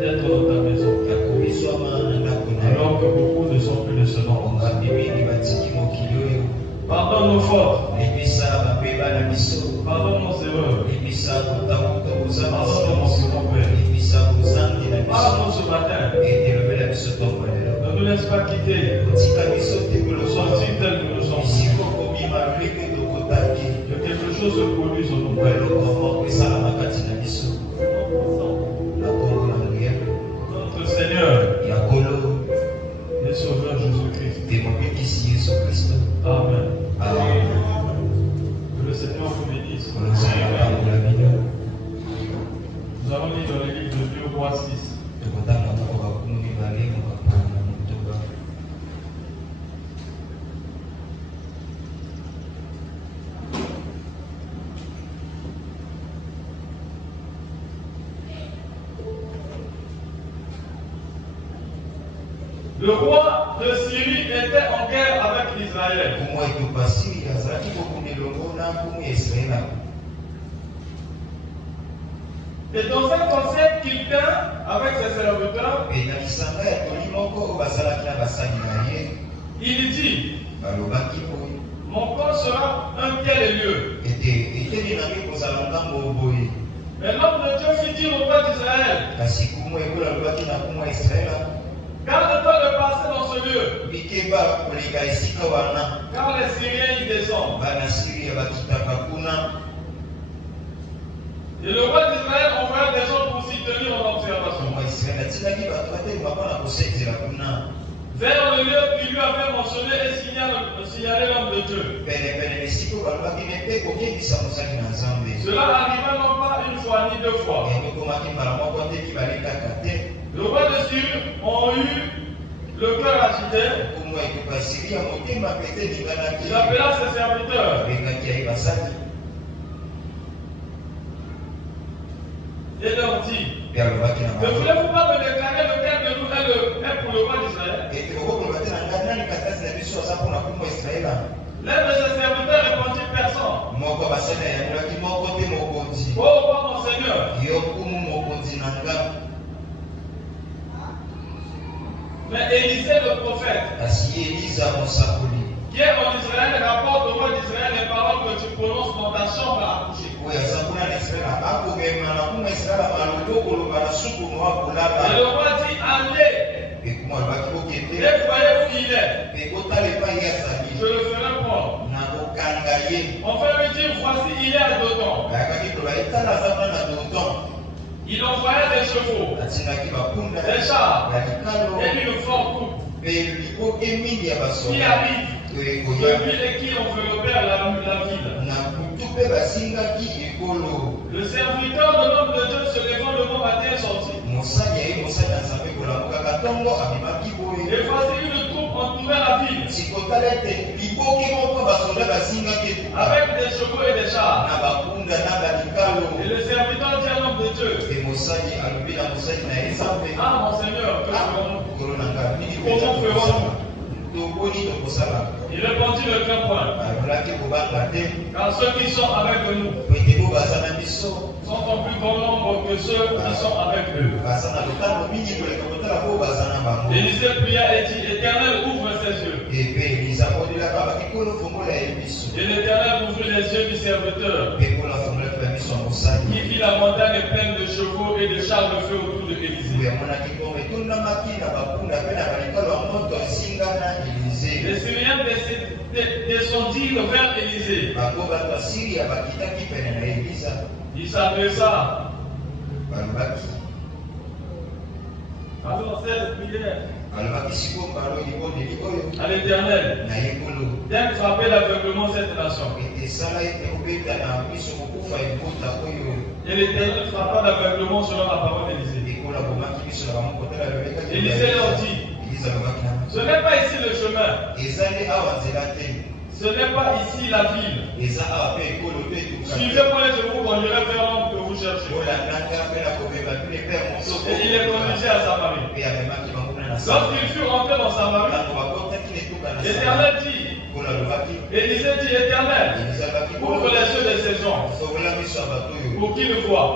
d'être dans ta maison. Alors que beaucoup ne sont plus de ce monde. Pardonne nos fautes. Pardonne nos erreurs. Pardonne mon second Père. Pardonne ce matin. Ne nous laisse pas quitter. Sortir tel que nous sommes. Que quelque chose se produise en nous. Notre Seigneur et Sauveur Jésus-Christ. Amen. Que le Seigneur vous bénisse. Nous allons lire dans le livre de 2 Rois 6. Le roi de Syrie était en guerre avec Israël. Et dans un conseil qu'il tint avec ses serviteurs, il dit, mon corps sera un tel lieu. Mais l'homme de Dieu fit dire au roi d'Israël, garde-toi de passer dans ce lieu, car les Syriens y descendent. Et le roi d'Israël envoya des gens pour s'y tenir en observation. Vers le lieu qu'il lui avait mentionné et signalé l'homme de Dieu. Cela arriva non pas une fois ni deux fois. Le roi de Syrie ont eu le cœur agité. Il appela ses serviteurs. Et leur dit, ne voulez-vous pas me déclarer lequel de nous est pour le roi d'Israël? L'un de ses serviteurs répondit personne. Oh roi mon Seigneur. Mais Élisée le prophète, qui est en Israël, rapporte au roi d'Israël les paroles que tu prononces dans ta chambre à coucher. Et le roi dit, allez. Et voyez où il est. Je le ferai prendre. On va lui dire, voici, il est à Dothan. Il envoya des chevaux, des chars et une forte coupe qui arrive de l'huile et qui enveloppèrent la ville. Le serviteur de l'homme de Dieu se levant le bon matin sortit. Et voici une troupe entourait la ville avec des chevaux et des chars. Et le serviteur dit à l'homme de Dieu, ah mon Seigneur, que ferons-nous? Comment ferons-nous? Il répondit le grand point. Car ceux qui sont avec nous sont en plus grand nombre que ceux qui sont avec eux. Élisée pria et dit, Éternel, ouvre ses yeux. Et l'Éternel ouvrit les yeux du serviteur, qui vit la montagne pleine de chevaux et de chars de feu autour de Élisée. Les Syriens descendirent vers Élisée. Il s'adressa alors cette prière à l'Éternel, viens frapper l'aveuglement cette nation. Et l'Éternel frappa l'aveuglement selon la parole d'Élisée. Élisée leur dit, ce n'est pas ici le chemin. Ce n'est pas ici la ville. Suivez-moi et je vous conduirai vers l'homme que vous cherchez. Et il est conduit à Samarie. Lorsqu'il fut rentré dans Samarie, l'Éternel dit, Élisée dit Éternel, ouvre les yeux de ces gens pour qu'ils le voient.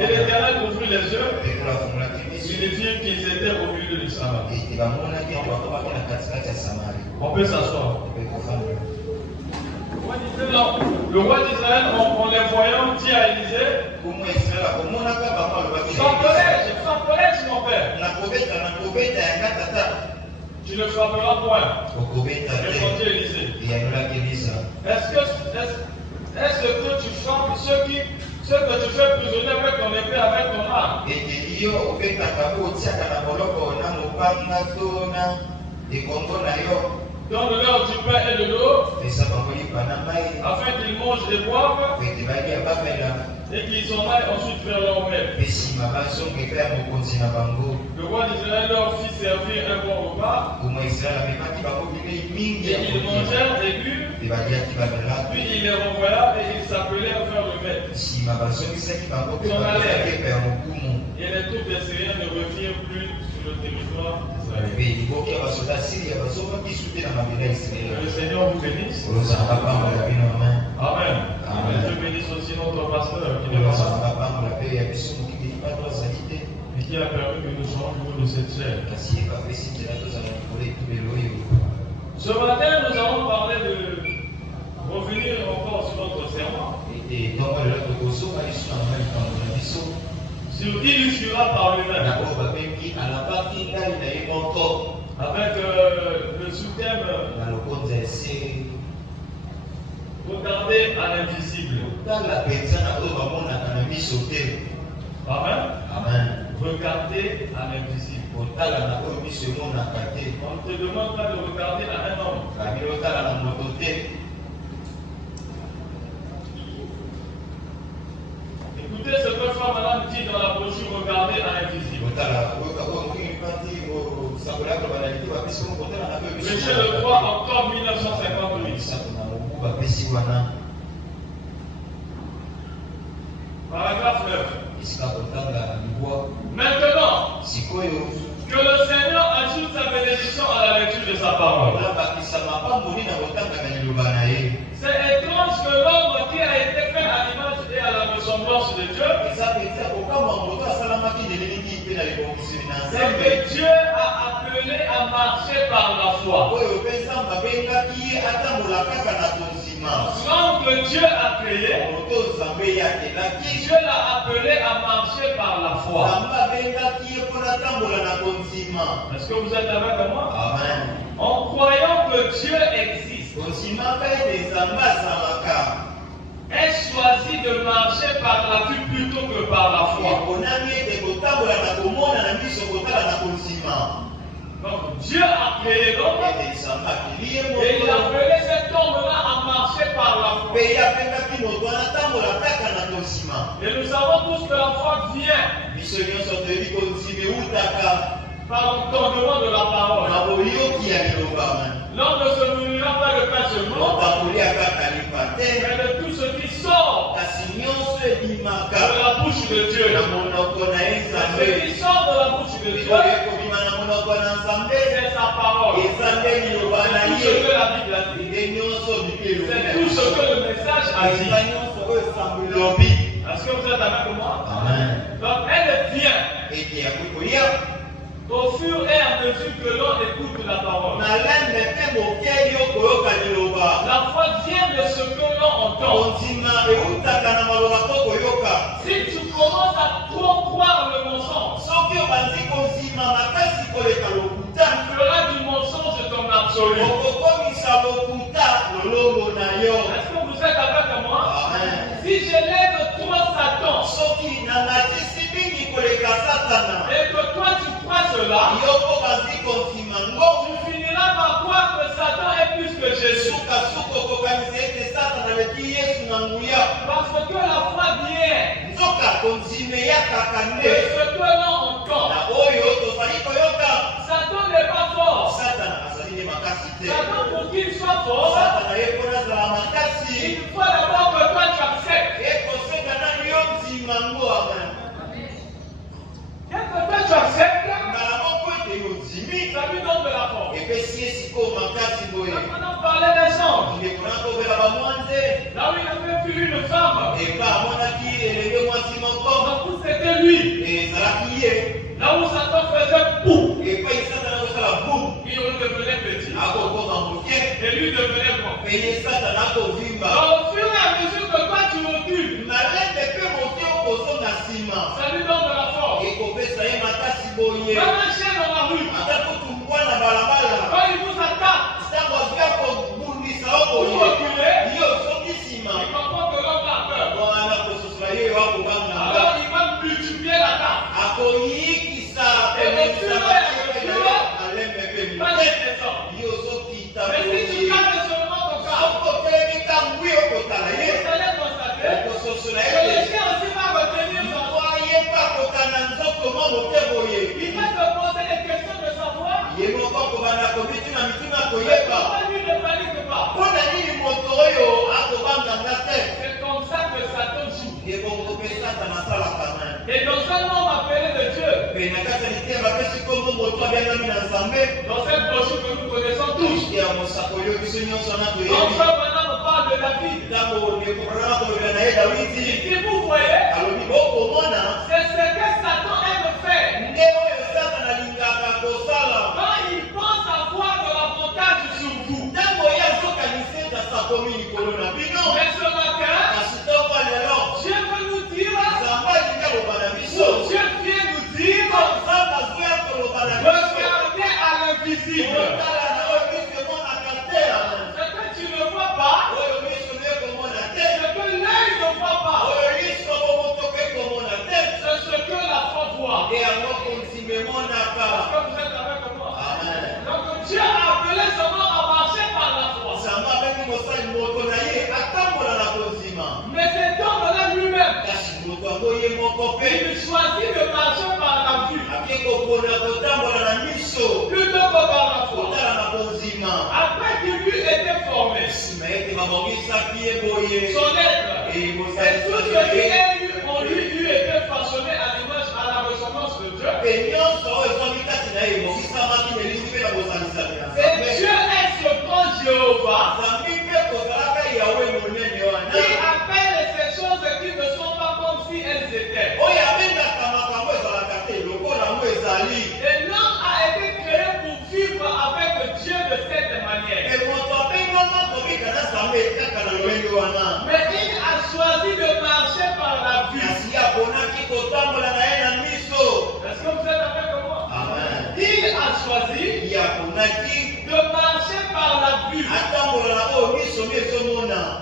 Et l'Éternel ouvrit les yeux. Il dit qu'ils étaient au milieu de Samarie. On peut s'asseoir. Le roi d'Israël, en les voyant, dit à Élisée, sans collège, mon père. Tu ne frapperas point. Répondit Élisée. Est-ce que tu frappes ceux que tu fais prisonnier avec ton épée, avec ton arme? Donne-leur du pain et de l'eau, afin qu'ils mangent et boivent, et qu'ils s'en aillent ensuite vers leur maître. Le roi d'Israël leur fit servir un bon repas, et ils mangèrent et burent, puis il les renvoya et ils s'appelèrent vers le maître. Ils s'en allèrent, et les troupes des Syriens ne revirent plus sur le territoire d'Israël. Que le Seigneur vous bénisse. Amen. Dieu bénisse aussi notre pasteur qui est là et qui a permis que nous soyons au niveau de cette chaîne. Ce matin, nous allons parler de revenir encore sur notre serment. Sur qui lui suivra par lui-même. Avec le sous-thème regarder à l'invisible. Amen. Amen. Regarder à l'invisible. On ne te demande pas de regarder à un homme. Écoutez ce que Frère Madame dit dans la brochure regarder à l'invisible. Michel le 3 octobre 1958. Paragraphe 9. Maintenant, que le Seigneur ajoute sa bénédiction à la lecture de sa parole. C'est étrange que l'homme qui a été fait à l'image et à la ressemblance de Dieu, c'est que Dieu a appelé à marcher par la foi. L'homme que Dieu a créé, Dieu l'a appelé à marcher par la foi. Est-ce que vous êtes avec moi? Amen. En croyant que Dieu existe, est choisi de marcher par la vue plutôt que par la foi. Donc Dieu a créé l'homme et il a appelé cet homme-là à marcher par la foi. Et nous savons tous que la foi vient par l'entendement de la parole. L'homme ne se nourrira pas de pain seulement, mais de tout ce qui sort de la bouche de Dieu. Ce qui sort de la bouche de Dieu, c'est sa parole. C'est tout ce que la Bible a dit. C'est tout ce que le message a dit. Est-ce que vous êtes avec moi? Amen. Donc elle vient au fur et à mesure que l'on écoute la parole. La foi vient de ce que l'on entend. Si tu commences à trop croire le mensonge, tu feras du mensonge ton absolu. Est-ce que vous êtes avec moi? Si je lève trop Satan et que toi tu crois cela, tu finiras par croire que Satan est plus que Jésus. Parce que la foi vient de ce que l'on entend. Satan n'est pas fort. Satan, pour qu'il soit fort, il faut d'abord que toi tu acceptes. Dès que toi tu acceptes, ça lui donne de la force. On a parlé des anges. Là où il avait vu une femme. Donc c'était lui. Là où Satan faisait boum. Il redevenait petit. Et lui devenait grand. Au fur et à mesure que toi tu recules, ça lui donne de la force. Même un chien dans la rue, quand il vous attaque, vous reculez, il comprend que l'homme a peur. Alors il va multiplier l'attaque. Et au fur et à mesure, pas les descendre. Mais si tu calmes seulement ton corps, vous allez constater que le chien aussi va retenir son voix. Il va se poser des questions de savoir. Pourquoi lui ne panique pas? C'est comme ça que Satan joue. Et dans un homme appelé de Dieu, dans cette brochure que nous connaissons tous, enfin maintenant on parle de David. Si vous voyez, c'est ce que Satan aime faire. Quand il pense avoir de l'avantage sur vous. Mais ce matin, Dieu veut nous dire, Dieu vient nous dire, regardez à l'invisible. Ce que tu ne vois pas, ce que l'œil ne voit pas, c'est ce que la foi voit. Parce que vous êtes avec moi. Donc Dieu a appelé son nom à marcher par la foi. Mais cet homme-là lui-même, il choisit de marcher par la vue plutôt que par la foi. Après qu'il lui était formé, son être, et tout ce qui est eu en lui était façonné à l'image, à la ressemblance de Dieu. Et Dieu est ce grand Jéhovah qui appelle ces choses qui ne sont pas comme si elles étaient. Et l'homme a été créé pour vivre avec Dieu de cette manière. Mais il a choisi de marcher par la vue. Est-ce que vous êtes avec moi? Amen. Il a choisi de marcher par la vue.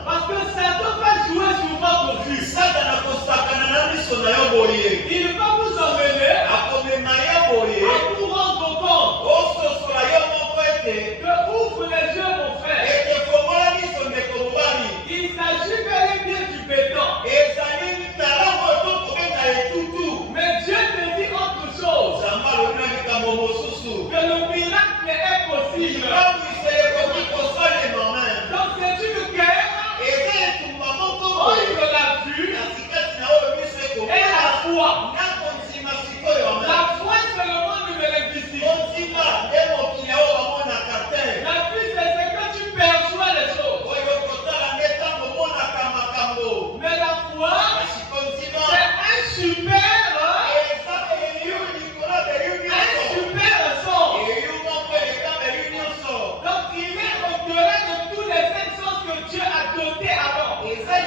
Parce que Satan va jouer sur votre vue. Il va vous emmener à vous rendre compte que ouvre les yeux, mon frère. Il s'agit bel et bien du béton. Mais Dieu te dit autre chose. Que le miracle est possible. Donc c'est une guerre entre la vue et la foi. La foi c'est le monde de l'invisible. La vue c'est ce que tu perçois les choses. Mais la foi c'est un super son. Donc il est au-delà de tous les cinq sens que Dieu a dotés avant. Et c'est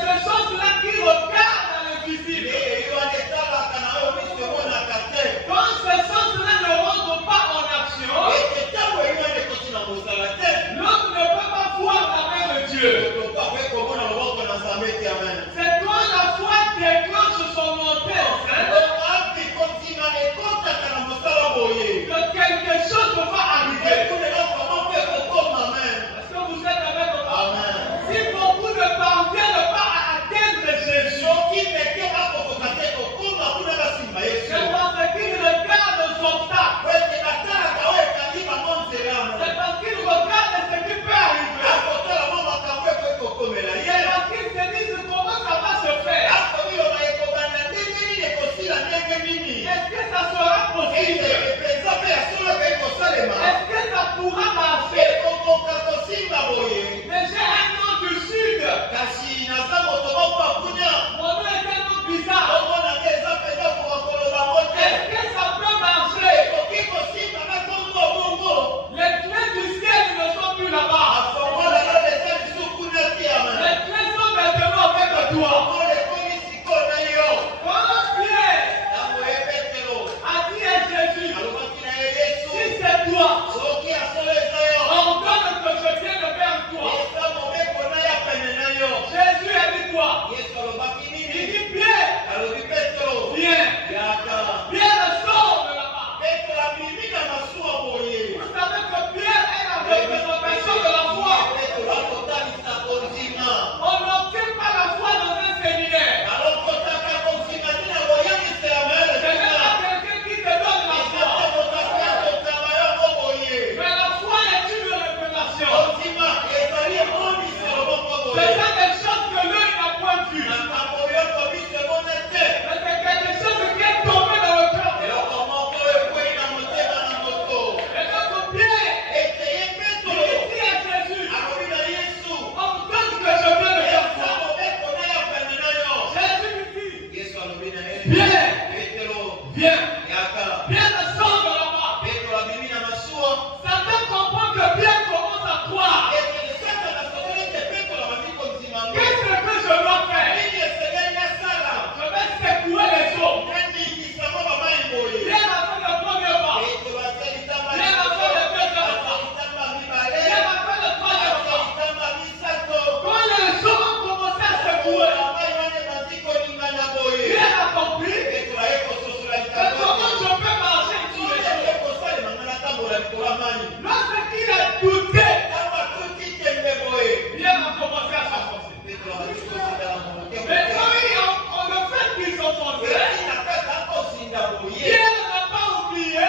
ce sens-là qui Viens descendre là-bas. Satan comprend que Pierre commence à croire. Qu'est-ce que je dois faire? Je vais secouer les eaux. Pierre a fait le premier pas. Pierre a fait le deuxième pas. Pierre a fait le troisième pas. Quand les eaux ont commencé à secouer, Pierre a compris que comment je peux marcher sur les eaux. Lorsqu'il a douté, Pierre a commencé à s'enfoncer. Mais quand on le fait qu'ils s'enfonçaient, Pierre n'a pas oublié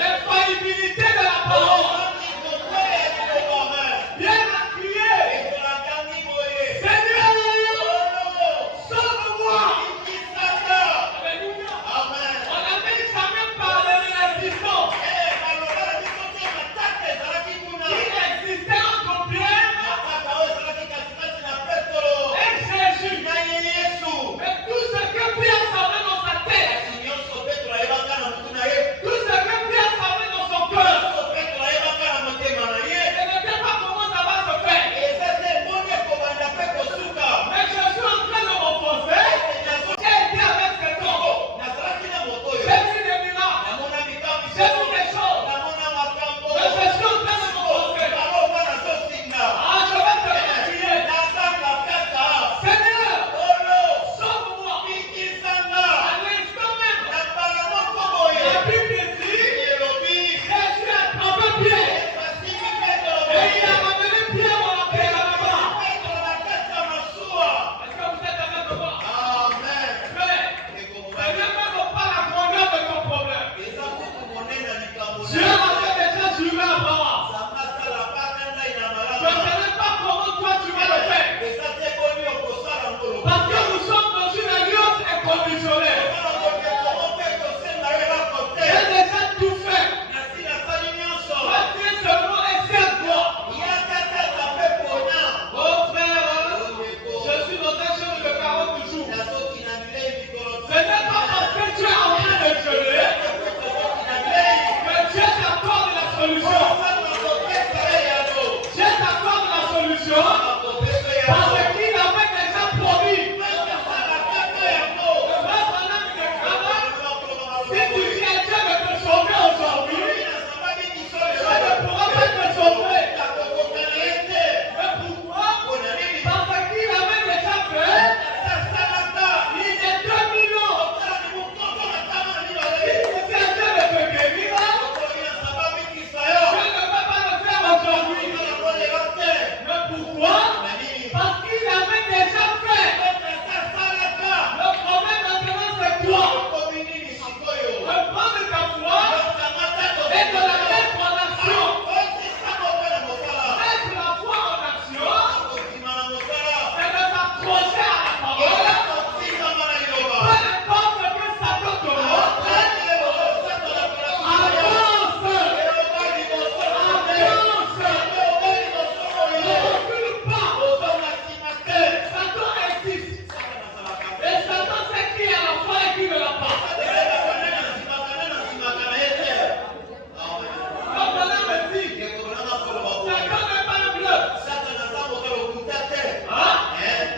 l'infaillibilité de la parole. Pierre a crié, Seigneur, sauve-moi. Alléluia. On avait jamais parlé de l'existence. Il existait entre Pierre et Jésus. Mais tout ce que Pierre savait dans sa tête, tout ce que Pierre savait dans son cœur, ce n'était pas comment ça va se faire. Mais je suis en train de m'enfoncer. J'ai été avec cet homme. J'ai vu des miracles. J'ai vu des choses. Mais je suis en train de m'enfoncer. Ah, je vais te prier. Seigneur, sauve-moi. À l'instant même, la Bible dit, Jésus a attrapé Pierre. Et il a ramené Pierre dans la terre là-bas. Est-ce que vous êtes avec moi? Frère, ce n'est même pas la grandeur de ton problème. Dieu avait déjà juré à Abraham. Je ne sais pas comment toi tu vas le faire. Parce que nous sommes dans une alliance inconditionnelle. J'ai déjà tout fait. Restez seulement et serve-moi. Oh frère, je suis dans un chemin de 40 jours. Ce n'est pas parce que tu es en train de jeûner que Dieu t'accorde la solution. Dieu t'accorde la solution parce qu'il avait déjà promis. Le frère Branham déclare, si tu dis à Dieu de te sauver aujourd'hui, je ne pourrai pas te sauver. Mais pourquoi? Parce qu'il avait déjà fait il y a 2000 ans. Si tu dis à Dieu de te guérir, je ne peux pas le faire aujourd'hui. Mais pourquoi? Parce qu'il avait déjà fait. Le problème maintenant c'est toi. Reprendre ta foi et de la mettre en action. Mettre la foi en action, c'est de t'accrocher à la parole. Peu importe ce que Satan te montre, avance. Ne recule pas. Satan existe. Et Satan sait qui a la foi et qui ne l'a pas. Le bonhomme me dit, Satan n'est pas un bluff. Hein?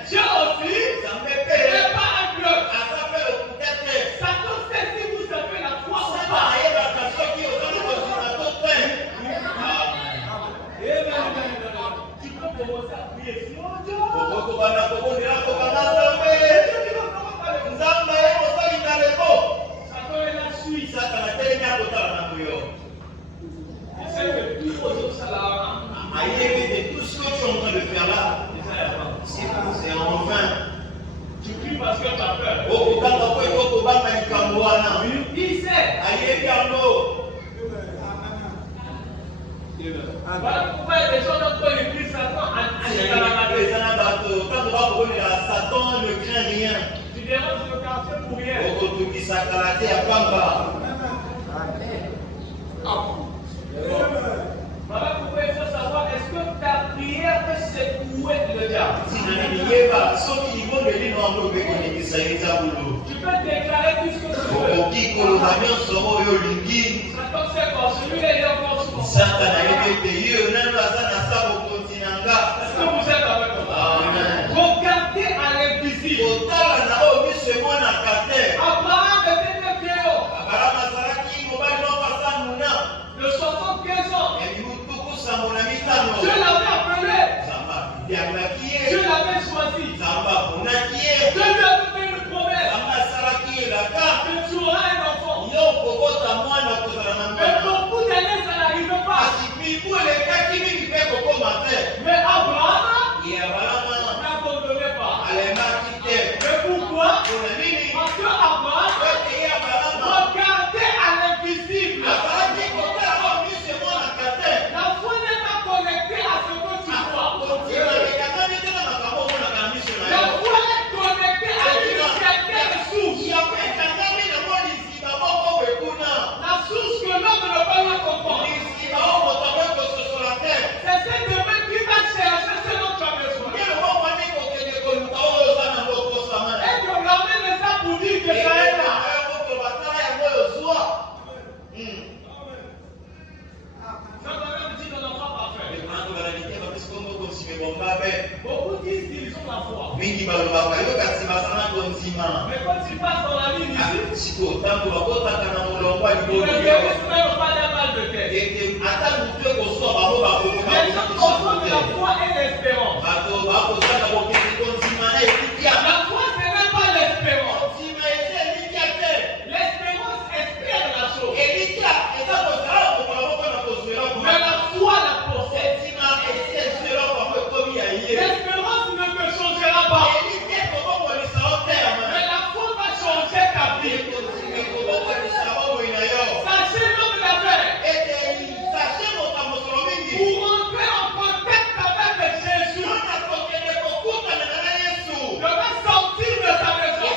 Dieu aussi n'est pas un bluff. Satan sait si vous avez la foi ou pas. Tu peux commencer à prier. Satan est la Suisse. Il sait que tout aux autres salariés. Tout ce que tu es en train de faire là, c'est en vain. Tu cries parce que tu as peur. Il sait. Voilà pourquoi les gens n'ont pas écrit Satan. Satan ne craint rien. Tu déranges le quartier pour rien. Voilà pourquoi il faut savoir, est-ce que ta prière peut secouer le diable? Tu peux déclarer tout ce que tu veux. Attends, c'est bon, celui-là il est encore sur mon. Est-ce que vous êtes avec moi? Regardez à l'invisible. Abraham était un vieil homme de 75 ans. Dieu l'avait appelé. Dieu l'avait choisi. Dieu lui avait fait une promesse que tu auras un enfant. Mais beaucoup d'années ça n'arrivait pas. Mais Abraham n'abandonnait pas. Mais pourquoi? Parce que Abraham regardait à l'invisible. La foi n'est pas connectée à ce que tu vois. La foi est connectée à une certaine source. La source que l'homme ne peut pas comprendre. C'est cette main qui va chercher ce dont tu as besoin. Et tu ramènes ça pour dire que ça est là. Beaucoup disent qu'ils ont la foi. Mais quand tu passes dans la ligne ici, ils ne guérissent même pas d'un mal de tête. Les gens confondent la foi et l'espérance. La foi, ce n'est pas l'espérance. L'espérance espère la chose. Mais la foi la possède. L'espérance ne te changera pas. Mais la foi va changer ta vie. Sachez l'homme d'affaires. Pour entrer en contact avec Jésus, devra sortir de sa maison.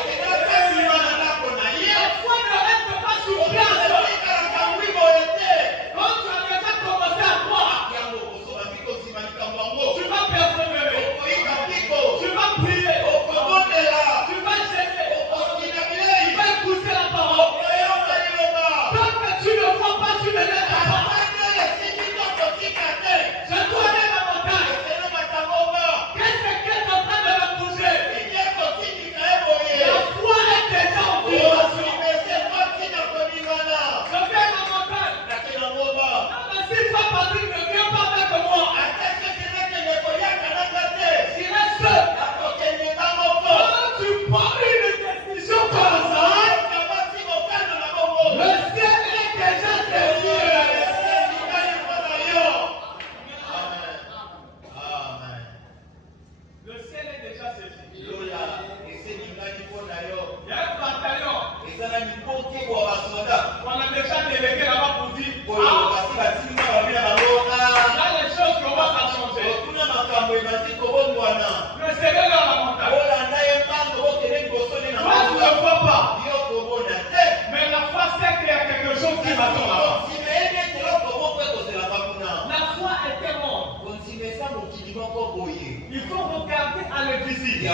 La foi ne reste pas sur place. Quand tu as déjà commencé à croire, tu vas persévérer. Tu vas prier. Tu vas gêner. Tu vas écouter la parole. Tant que tu ne vois pas, tu ne laisses pas. Je connais la montagne. Qu'est-ce que tu es en train de me bouger? La foi est déjà en vibration. Je fais la montagne. Non, mais si toi, Patrick, ne viens pas avec moi. Je reste seul. Quand tu prends une décision comme ça, le ciel est déjà saisi. Le ciel est déjà saisi. Il y a un bataillon. On a déjà délégué là-bas pour dire là, les choses commencent à changer. Le Seigneur est dans la montagne. Toi, tu ne vois pas. Mais la foi sait qu'il y a quelque chose qui m'attend là-bas. La foi est tellement. Il faut regarder à l'invisible.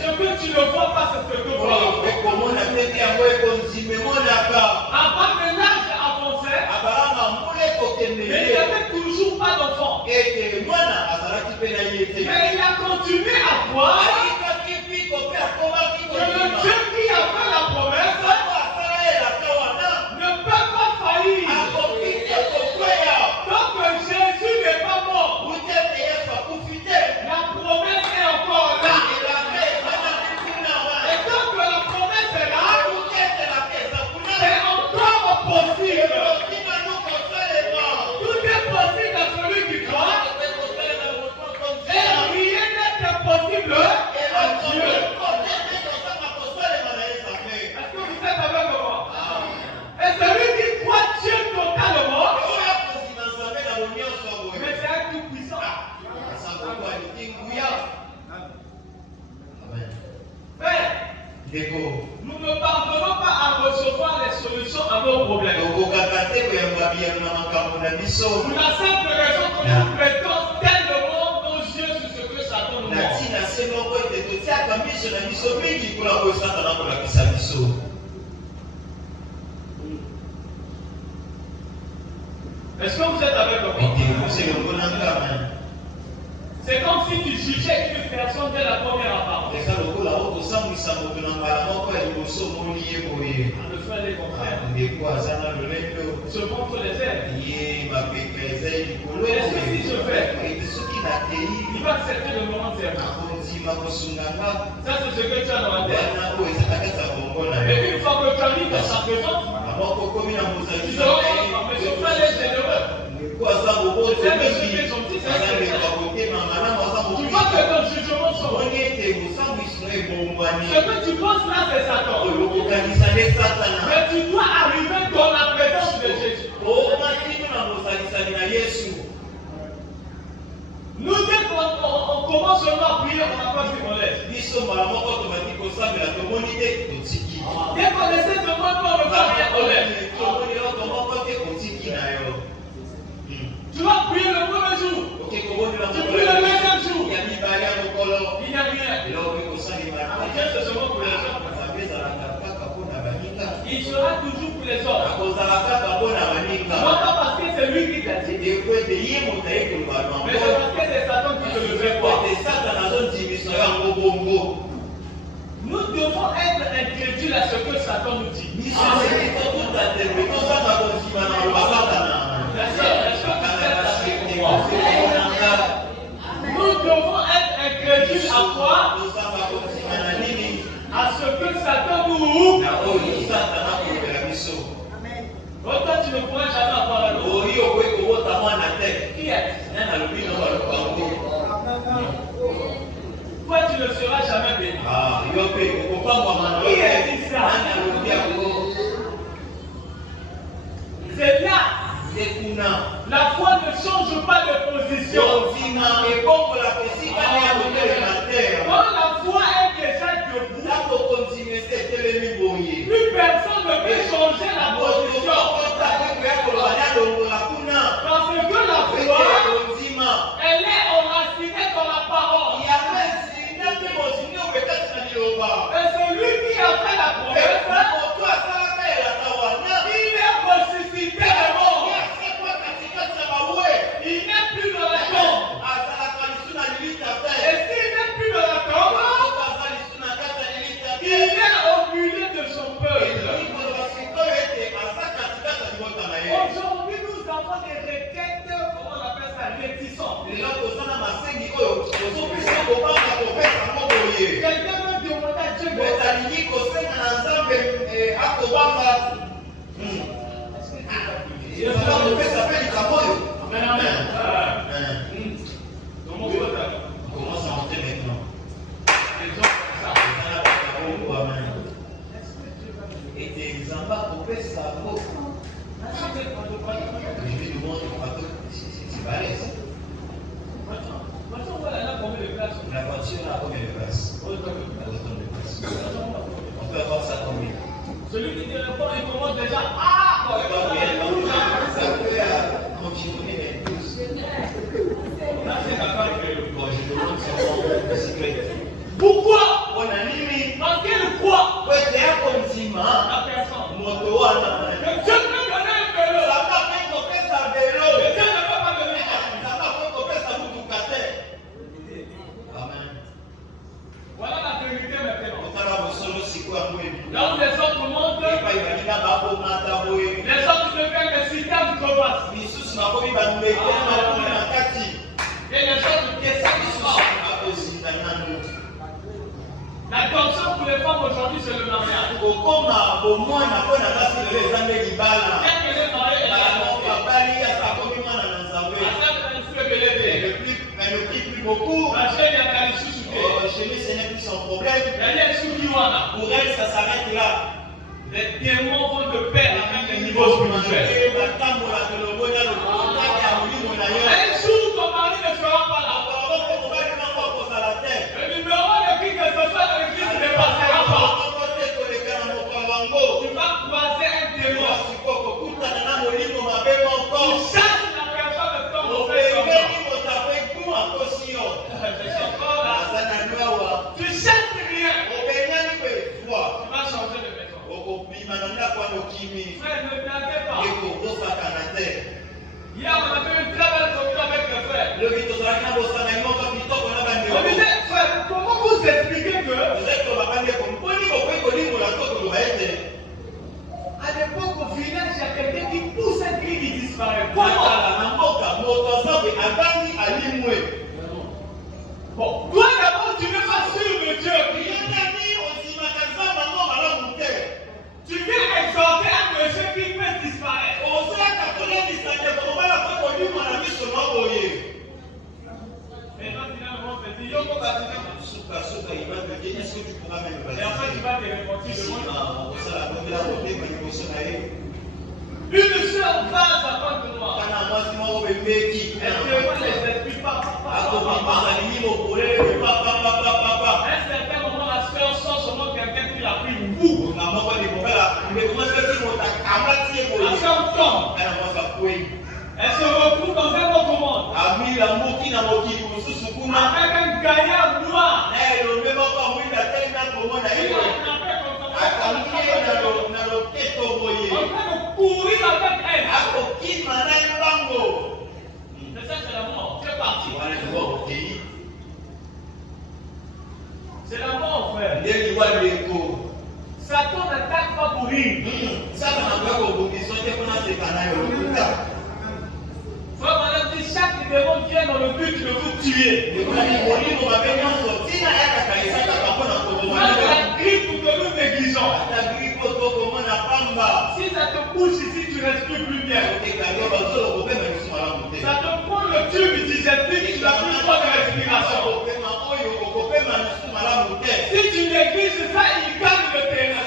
Ce que tu ne vois pas, c'est ce que tu vois. Avant que l'âge avançait, il n'y avait toujours pas d'enfant. Mais il a continué à croire que le Dieu qui a fait la promesse ne peut pas faillir. Tant que Jésus n'est pas mort, la promesse est encore là. Et tant que la promesse est là, c'est encore possible. Tout est possible à celui qui croit. Et rien n'est impossible à Dieu. Est-ce que vous êtes avec moi? Et celui qui croit Dieu totalement, mais c'est un tout puissant. Mais nous ne parvenons pas à recevoir les solutions à nos problèmes. Pour la simple raison que nous mettons tellement nos yeux sur ce que Satan nous montre. Est-ce que vous êtes avec moi? C'est comme si tu jugeais une personne dès la première apparence. Le frère des contraires se montre les ailes. Est-ce que si je fais, il va accepter le moment de service? Ça, c'est ce que tu as dans la tête. Et une fois que tu as mis dans sa présence, tu seras mais ce frère est généreux. Tu vois que ton jugement sont bons. Ce que tu penses là, c'est Satan. Mais tu dois arriver dans la présence de Jésus. Nous, dès qu'on commence seulement à prier, on n'a pas vu qu'on laisse. Dès qu'on essaie de voir qu'on ne va rien, on laisse. Tu vas prier le premier jour. Tu pries le deuxième jour. Il n'y a rien. Dieu, c'est seulement pour les hommes. Il sera toujours pour les hommes. Non pas parce que c'est lui qui t'a dit. Mais c'est parce que c'est Satan qui te le fait voir. Nous devons être incrédules à ce que Satan nous dit. Nous devons être incrédules à quoi? À ce que Satan nous ouvre. Donc toi, tu ne pourras jamais avoir la loi. Qui est? Toi, tu ne seras jamais béni. Qui est dit ça? C'est là. La foi ne change pas de position. Quand la foi est déjà debout, plus personne ne peut changer la position. Parce que la foi, elle est enracinée dans la parole. Et celui qui a fait la promesse, il est ressuscité de mort. Il n'est plus dans la tombe. Et s'il n'est plus dans la tombe, il est au milieu de son peuple. Aujourd'hui, nous avons des requêtes, comment on appelle ça, réticentes. Quelqu'un veut demander à Dieu Commence à monter maintenant. Et des embats pour faire ça. Je lui demande c'est balèze. La voiture a combien de places? Autant de places. On peut avoir ça combien? Celui qui te répond, il commence déjà. Ça peut continuer les plus. Là, c'est capable de bon, je demande seulement le secret. Pourquoi? On a mis. Parce que le quoi? Ouais, c'est un condiment. La personne. Moto, on a. Dieu peut donner un vélo. Ça va faire qu'on fait ça vélo. Mais Dieu ne peut pas donner ça. Ça va faire qu'on fait ça pour tout casser. Amen. Voilà la vérité maintenant. Là où les autres montent, les autres deviennent des citernes crevasses. Et les autres descendent. La tension pour les femmes aujourd'hui, c'est le mariage. Dès que les mariés, elle ne prie plus beaucoup. Chez lui, ce n'est plus son problème. Pour elle, ça s'arrête là. Les démons vont de pair avec les niveaux spirituels. Un jour, ton mari ne sera pas là. Le numéro de qui que ce soit dans l'église ne passera pas. Tu vas croiser un démon. Tu cherches la personne de ton Frère, ne blaguez pas. Hier, on a fait une très belle communion avec le frère. On disait, frère, comment vous expliquez que à l'époque, au village, il y a quelqu'un qui pousse un cri qui disparaît. Comment? Bon, toi d'abord, tu n'es pas sûr de Dieu. Tu viens exhorter un monsieur qui peut disparaître. Et toi, finalement, tu te dis, yo, comment ça se fait? Est-ce que tu pourras même Et après, tu vas te répondre. Une seule phrase avant de moi. Elle demande les esprits, papa. À un certain moment, la sœur sent seulement quelqu'un qui l'a pris une boue. La sœur tombe. Elle se retrouve dans un autre monde. Avec un gaillard noir. Il a en train de courir avec elle. Mais ça, c'est la mort. C'est parti. C'est la mort, frère. Satan n'attaque pas pour rire. Frère, madame dit chaque démon vient dans le but de vous tuer. La grippe que nous négligeons. Si ça te pousse ici, tu ne respires plus bien. Ça te prend le tube digestif, tu n'as plus pas de respiration. Si tu négliges ça, il gagne le terrain.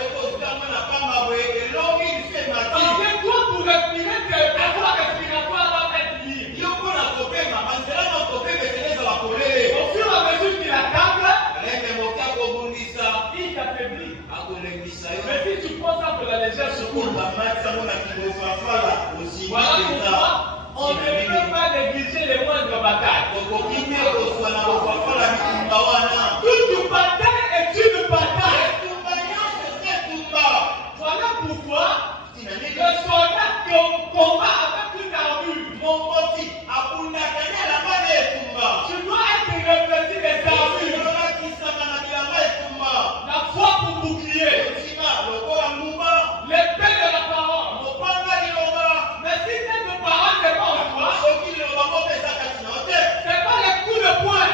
Parce que toi, pour respirer, ta voie respiratoire va être libre. Au fur et à mesure qu'il accable, il t'affaiblit. Mais si tu prends ça pour la légère secours, voilà pourquoi on ne peut pas négliger les moindres batailles. Toute bataille est une bataille. Voilà pourquoi le soldat combat avec une armure. Tu dois être revêtu des armures. La foi pour bouclier. L'épée de la parole. Mais si cette parole n'est pas en toi, c'est pas les coups de poing.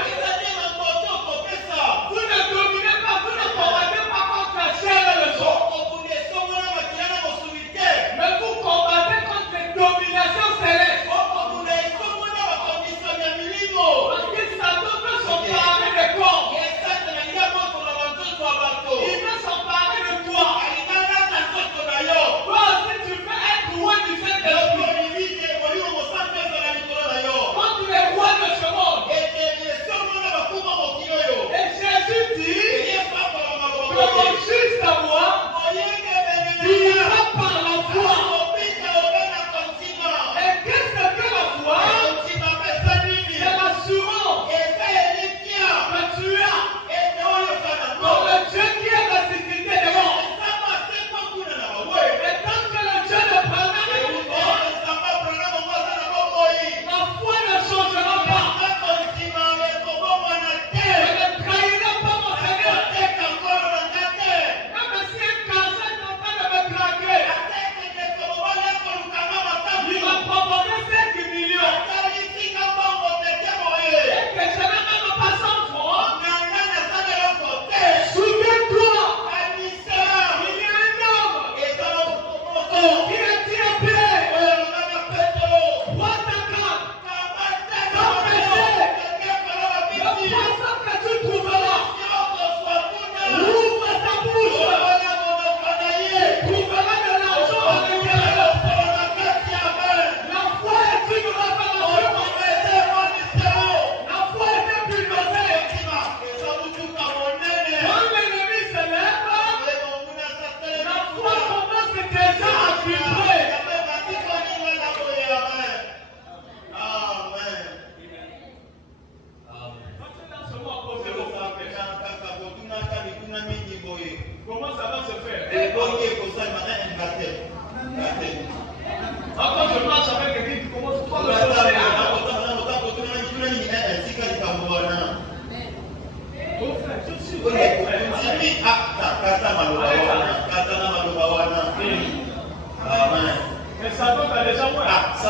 Amen. Mais Satan t'a déjà moins. Ça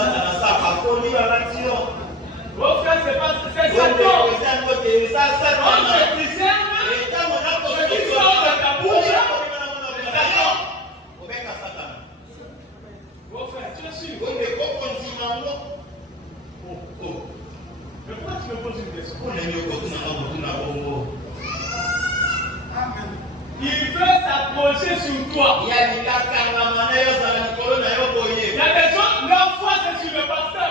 connu la nation. Vos frères, c'est pas c'est Satan. Quand je discerne, je dis ça dans ta bouche. Vos frères, tu es sûr? Mais pourquoi tu me poses une question? Il veut s'approcher sur toi. Il y a des gens, leur foi c'est sur le pasteur.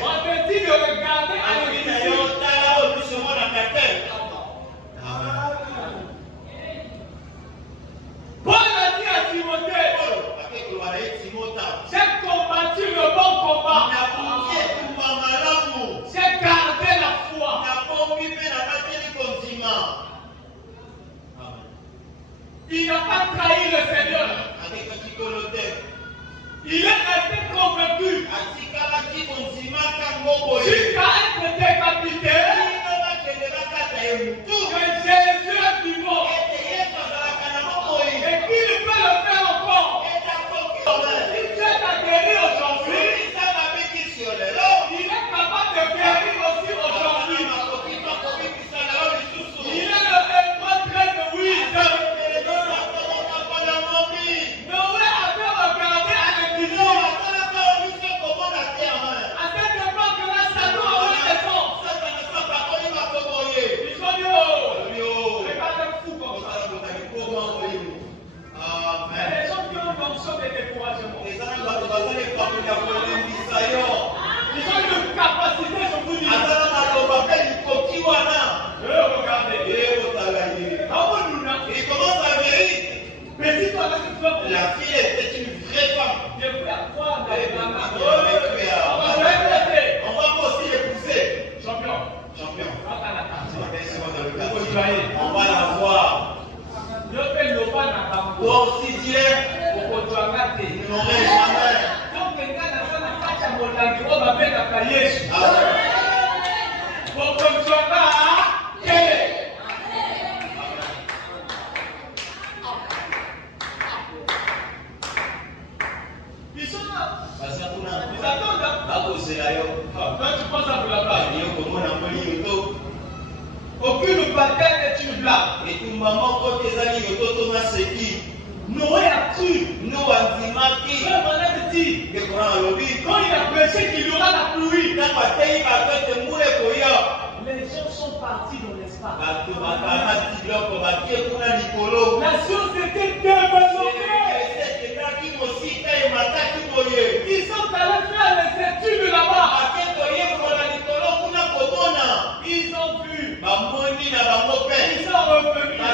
On te dit de regarder à l'église. Paul a dit à Timothée, j'ai combattu le bon combat. J'ai gardé la foi. Il n'a pas trahi le Seigneur. Il est resté convaincu jusqu'à être décapité que Jésus est vivant et qu'il peut le faire encore. Si Dieu t'a guéri aujourd'hui, il est capable de guérir aussi aujourd'hui. Il est le Hébreu 13:8. Noé avait regardé à l'église. À cette époque-là, Satan avait raison. Ils ont dit, oh, regardez fou comme ça. Mais les gens qui ont l'onction de découragement, ils ont une capacité, je vous dis. Regardez. Il commence à guérir. Mais si toi, la fille était une vraie femme. On va aussi l'épouser. Champion. On va la voir. Toi aussi, Dieu, vous n'aurez jamais. Ils sont là. Ils attendent. Quand tu penses à vous là-bas, aucune bataille n'est une blague. Et tout maman, quand tes amis, Noé a cru. Quand il a prêché qu'il y aura la pluie, les gens sont partis dans l'espace. La chose était développée. Ils sont allés faire les études là-bas. Ils ont vu. Ils sont revenus. Ils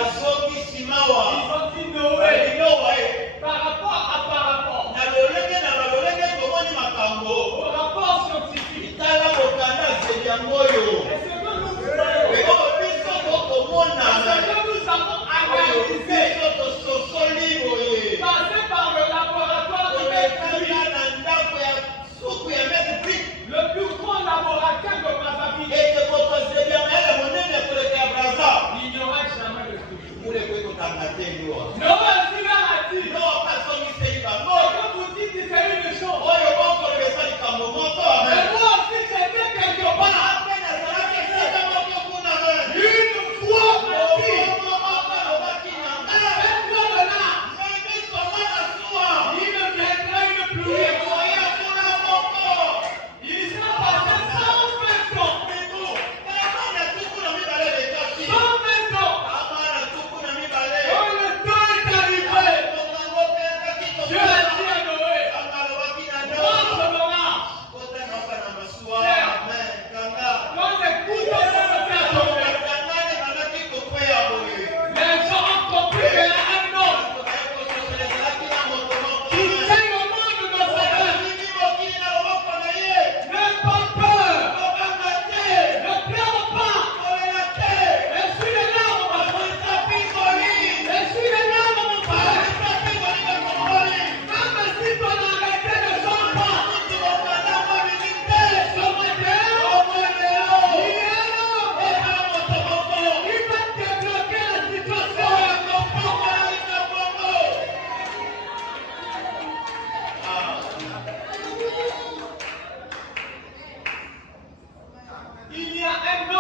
ont dit Noé. Par rapport à au rapport scientifique. Et ce que nous avons analysé, passé par le laboratoire de Mercury, le plus grand laboratoire de Brazzaville, il n'y aura jamais de futur. Noé aussi l'a dit. Quand vous dites que c'est une chose, mais moi aussi j'étais quelque part.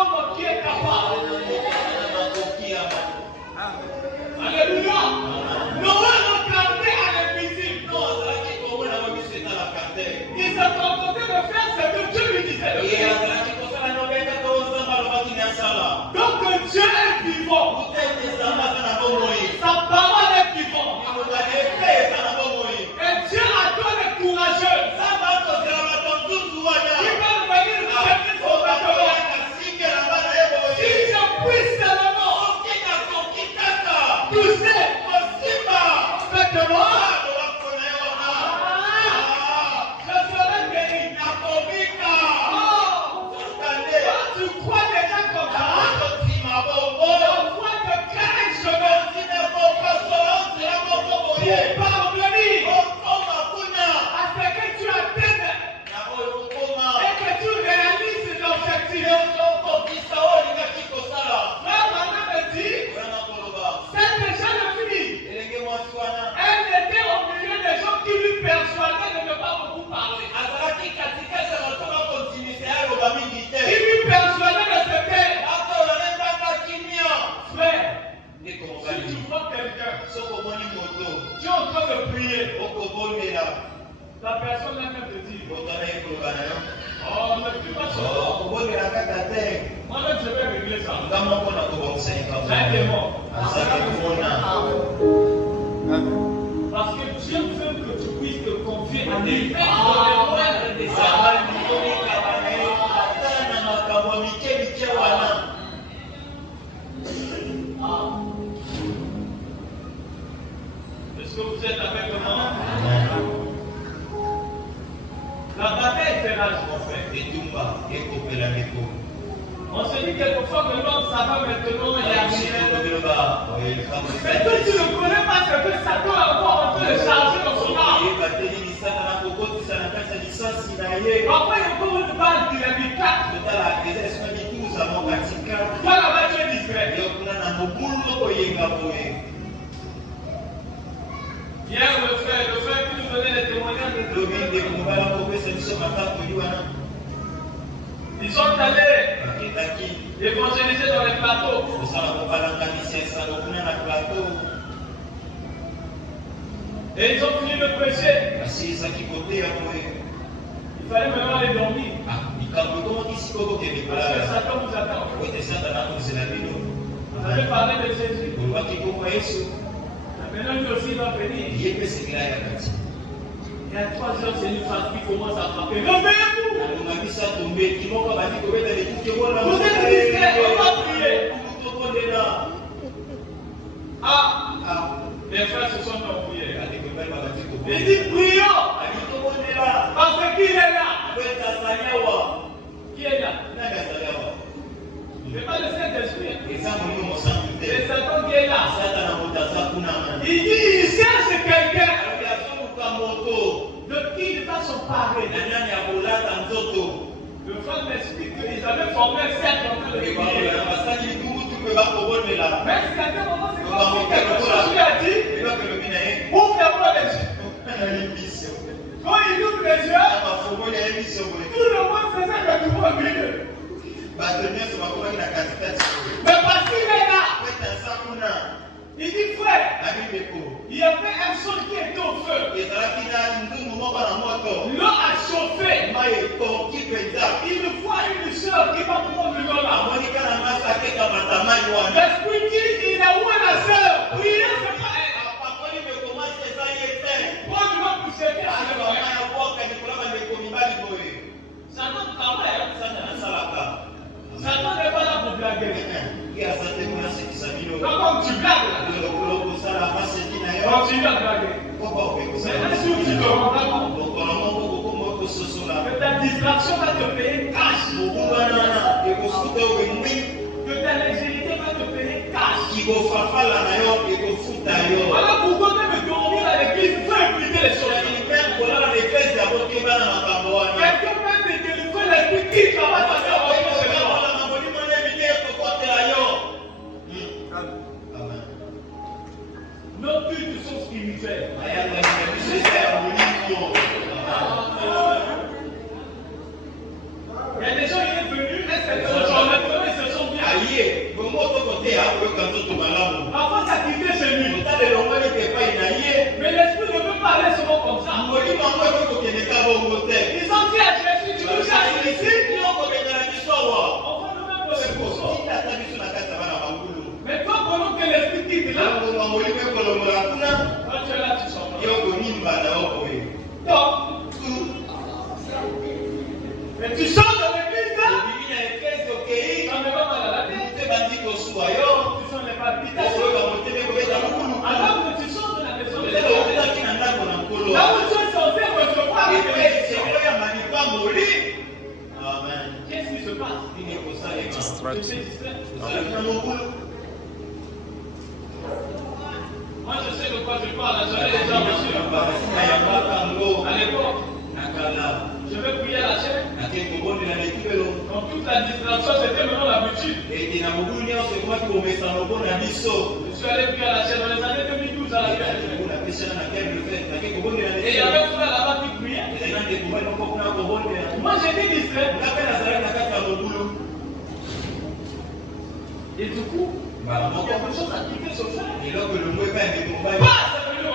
homme qui est capable. Alléluia. Noé regardait à l'invisible. Il se contentait de faire ce que Dieu lui disait de faire. Donc Dieu est vivant. Sa parole est vivante. Et Dieu adore les courageux. Ils veulent venir prêter son vêtement. Si je puisse seulement toucher vêtement, je serai guéri. Oh, tu crois déjà comme ça? On voit que quel chemin pour parvenir à ce que tu atteignes et que tu réalises l'objectif. Frère Maman me dit, c'est déjà le fini. Elle était au milieu des gens qui lui persuadaient de ne pas beaucoup parler. Qui lui persuadaient de se taire. Frère, si tu vois quelqu'un, tu es en train de prier, la personne même te dit, oh, ne prie pas sur toi. Moi-même, je vais régler ça. C'est un démon. Parce que Dieu veut que tu puisses te confier à lui. Est-ce que vous êtes avec moi? La bataille fait rage, mon frère. On se dit quelquefois que l'homme, ça va maintenant y arriver. Mais toi, tu ne connais pas ce que Satan a encore en train de charger dans son âme. Parfois, il y a encore une balle dynamique. Toi, là-bas, tu es discret. Hier, le frère qui nous donnait les témoignages de ils sont allés évangéliser dans les plateaux. Et ils ont fini de prêcher. Il fallait maintenant aller dormir. Parce que Satan vous attend. Vous avez parlé de Jésus. Maintenant, lui aussi il va venir. Il y a 3 heures, c'est une femme qui commence à frapper. Réveillez-vous! Vous êtes discret, on va prier. Les frères se sont en prière. Il dit prions. Parce qu'il est là. Qui est là? Ce n'est pas le Saint-Esprit. C'est Satan qui est là. Il dit il cherche quelqu'un de qui il va s'emparer. Le frère m'explique qu'ils avaient formé un cercle en train de prier. Mais c'est à un moment, c'est comme si quelque chose lui a dit ouvre-moi les yeux. Quand il ouvre les yeux, tout le monde faisait le tour au milieu. Mais parce qu'il est là, il dit frère, il y avait un sol qui était au feu. L'eau a chauffé. Il voit une soeur qui va prendre l'eau là. L'esprit dit, il a où la soeur? Priez, c'est pas elle. Prends l'eau pour servir à Satan travaille. Satan n'est pas là pour blaguer. Donc comme tu blagues là, continue à blaguer. Maintenant si tu te rends compte que ta distraction va te payer cash, que ta légèreté va te payer cash. Voilà pourquoi même dormir à l'église, il faut éviter les choses. Quelqu'un peut te délivrer l'esprit qui travaille à faire autre chose. Nos cultes sont spirituels. Il y a des gens qui sont venus, et c'est Parfois, ça quittait chez lui. Mais l'esprit ne peut pas aller souvent comme ça. Ils ont dit à Jésus, tu nous cherches ici. On va nous mettre pour les pourceaux. Mais toi, pendant que l'esprit quitte là, quand tu es là, tu sors. Donc, mais tu sors de l'église là. Ça me va mal à la tête. Tu sens les palpitations. Alors que tu sors de la maison de Dieu, là où tu es censé recevoir le qu'est-ce qui se passe? Tu es distrait. Moi je sais de quoi je parle, j'avais déjà reçu. À l'époque, je vais prier à la chaîne. Donc toute la distraction c'était maintenant l'habitude. Je suis allé prier à la chaîne dans les années 2012 à la chaîne. Et il y avait un frère là-bas qui priait. Moi j'étais distrait. Et du coup, quelque chose a quitté ce frère. Ça veut dire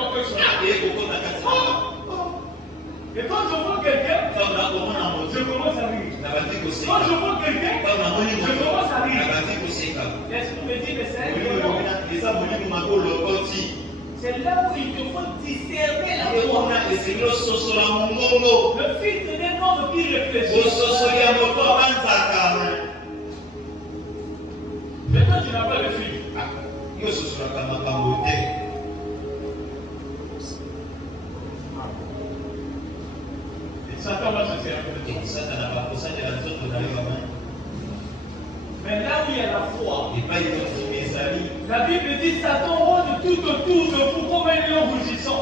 et quand je vois quelqu'un, je commence à rire. Quand je vois quelqu'un, je commence à rire. L'esprit me dit, mais c'est là où il te faut discerner la foi. Le fils d'un homme qui réfléchit. Mais toi, tu n'as pas le fils. Satan va se servir de toi. Mais là où il y a la foi, la Bible dit Satan rôde tout autour de vous comme un lion rougissant.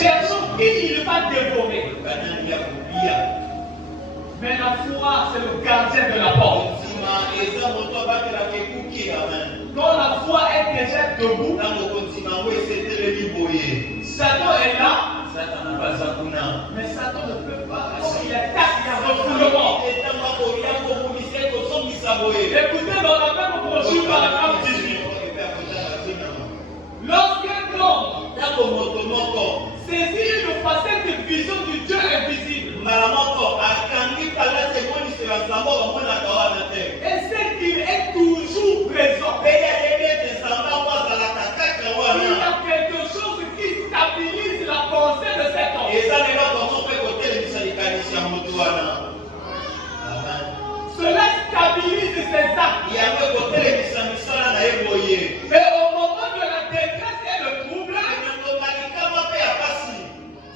Cherchons qui il va dévorer. Mais la foi, c'est le gardien de la porte. Quand la foi est déjà debout, Satan est là. Mais Satan ne peut pas, parce qu'il attaque le refoulement. Écoutez dans la même brochure, paragraphe 18. Lorsqu'un homme saisit une facette de vision du Dieu invisible, et c'est qu'il est toujours présent, il y a quelque chose qui stabilise la pensée de cet homme. Cela stabilise ses actes. Mais au moment de la détresse et le trouble,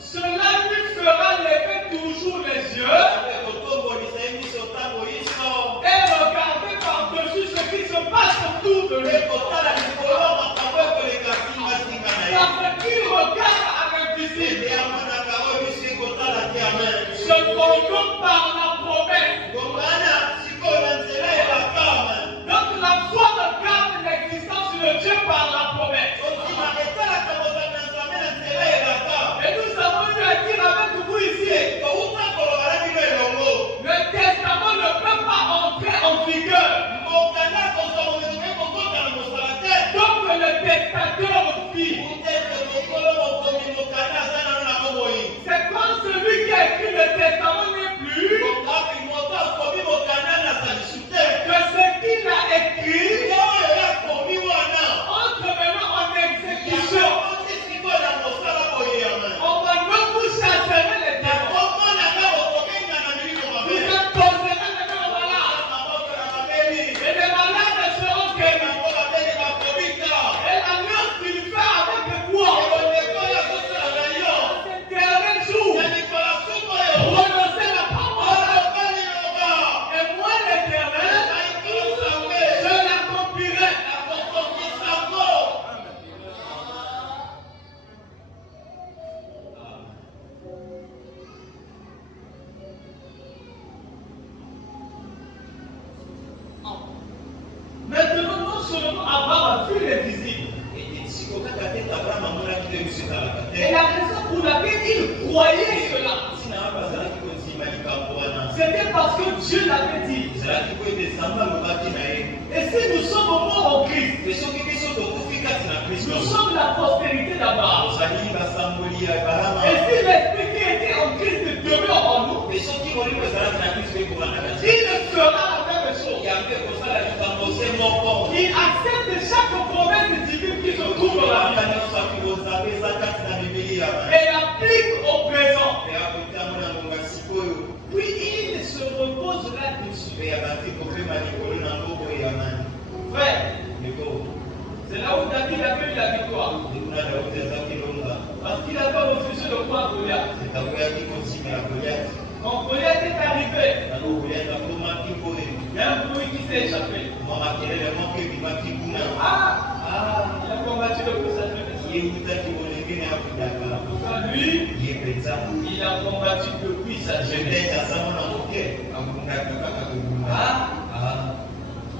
cela lui fera lever toujours les yeux et regarder par-dessus ce qui se passe autour de lui. Parce qu'il regarde à l'invisible. Se conduit par la promesse. Donc la foi regarde l'existence de Dieu par la promesse. Et nous avons dû dire avec vous ici. Le testament ne peut pas entrer en vigueur. Donc le testateur vit. C'est quand celui qui a écrit le testament n'est plus que ce qu'il a écrit entre maintenant en exécution. On va ne vous chasser les démons. Vous imposerez les malades. Et les malades seront guéris. Et l'alliance qu'il fait avec toi, c'est dernier jour, prononcer la parole. Et moi, l'Éternel, je l'accomplirai. Maintenant, non seulement Abraham a vu les visibles, et la raison pour laquelle il croyait cela, C'était parce que Dieu l'avait dit. Et si nous sommes morts en Christ, nous sommes la postérité d'Abraham. Et si l'Esprit qui était en Christ demeure en nous, il ne fera la même chose. Il accepte chaque promesse divine qui se trouve dans la Bible. Et l'applique au présent. Puis il se repose là-dessus. Frère, c'est là où David a eu la victoire. Parce qu'il n'a pas refusé de croire Goliath. Quand Goliath est arrivé, il y a un bruit qui s'est échappé. Ah, il a combattu le plus à lui, il a combattu depuis sa jeunesse.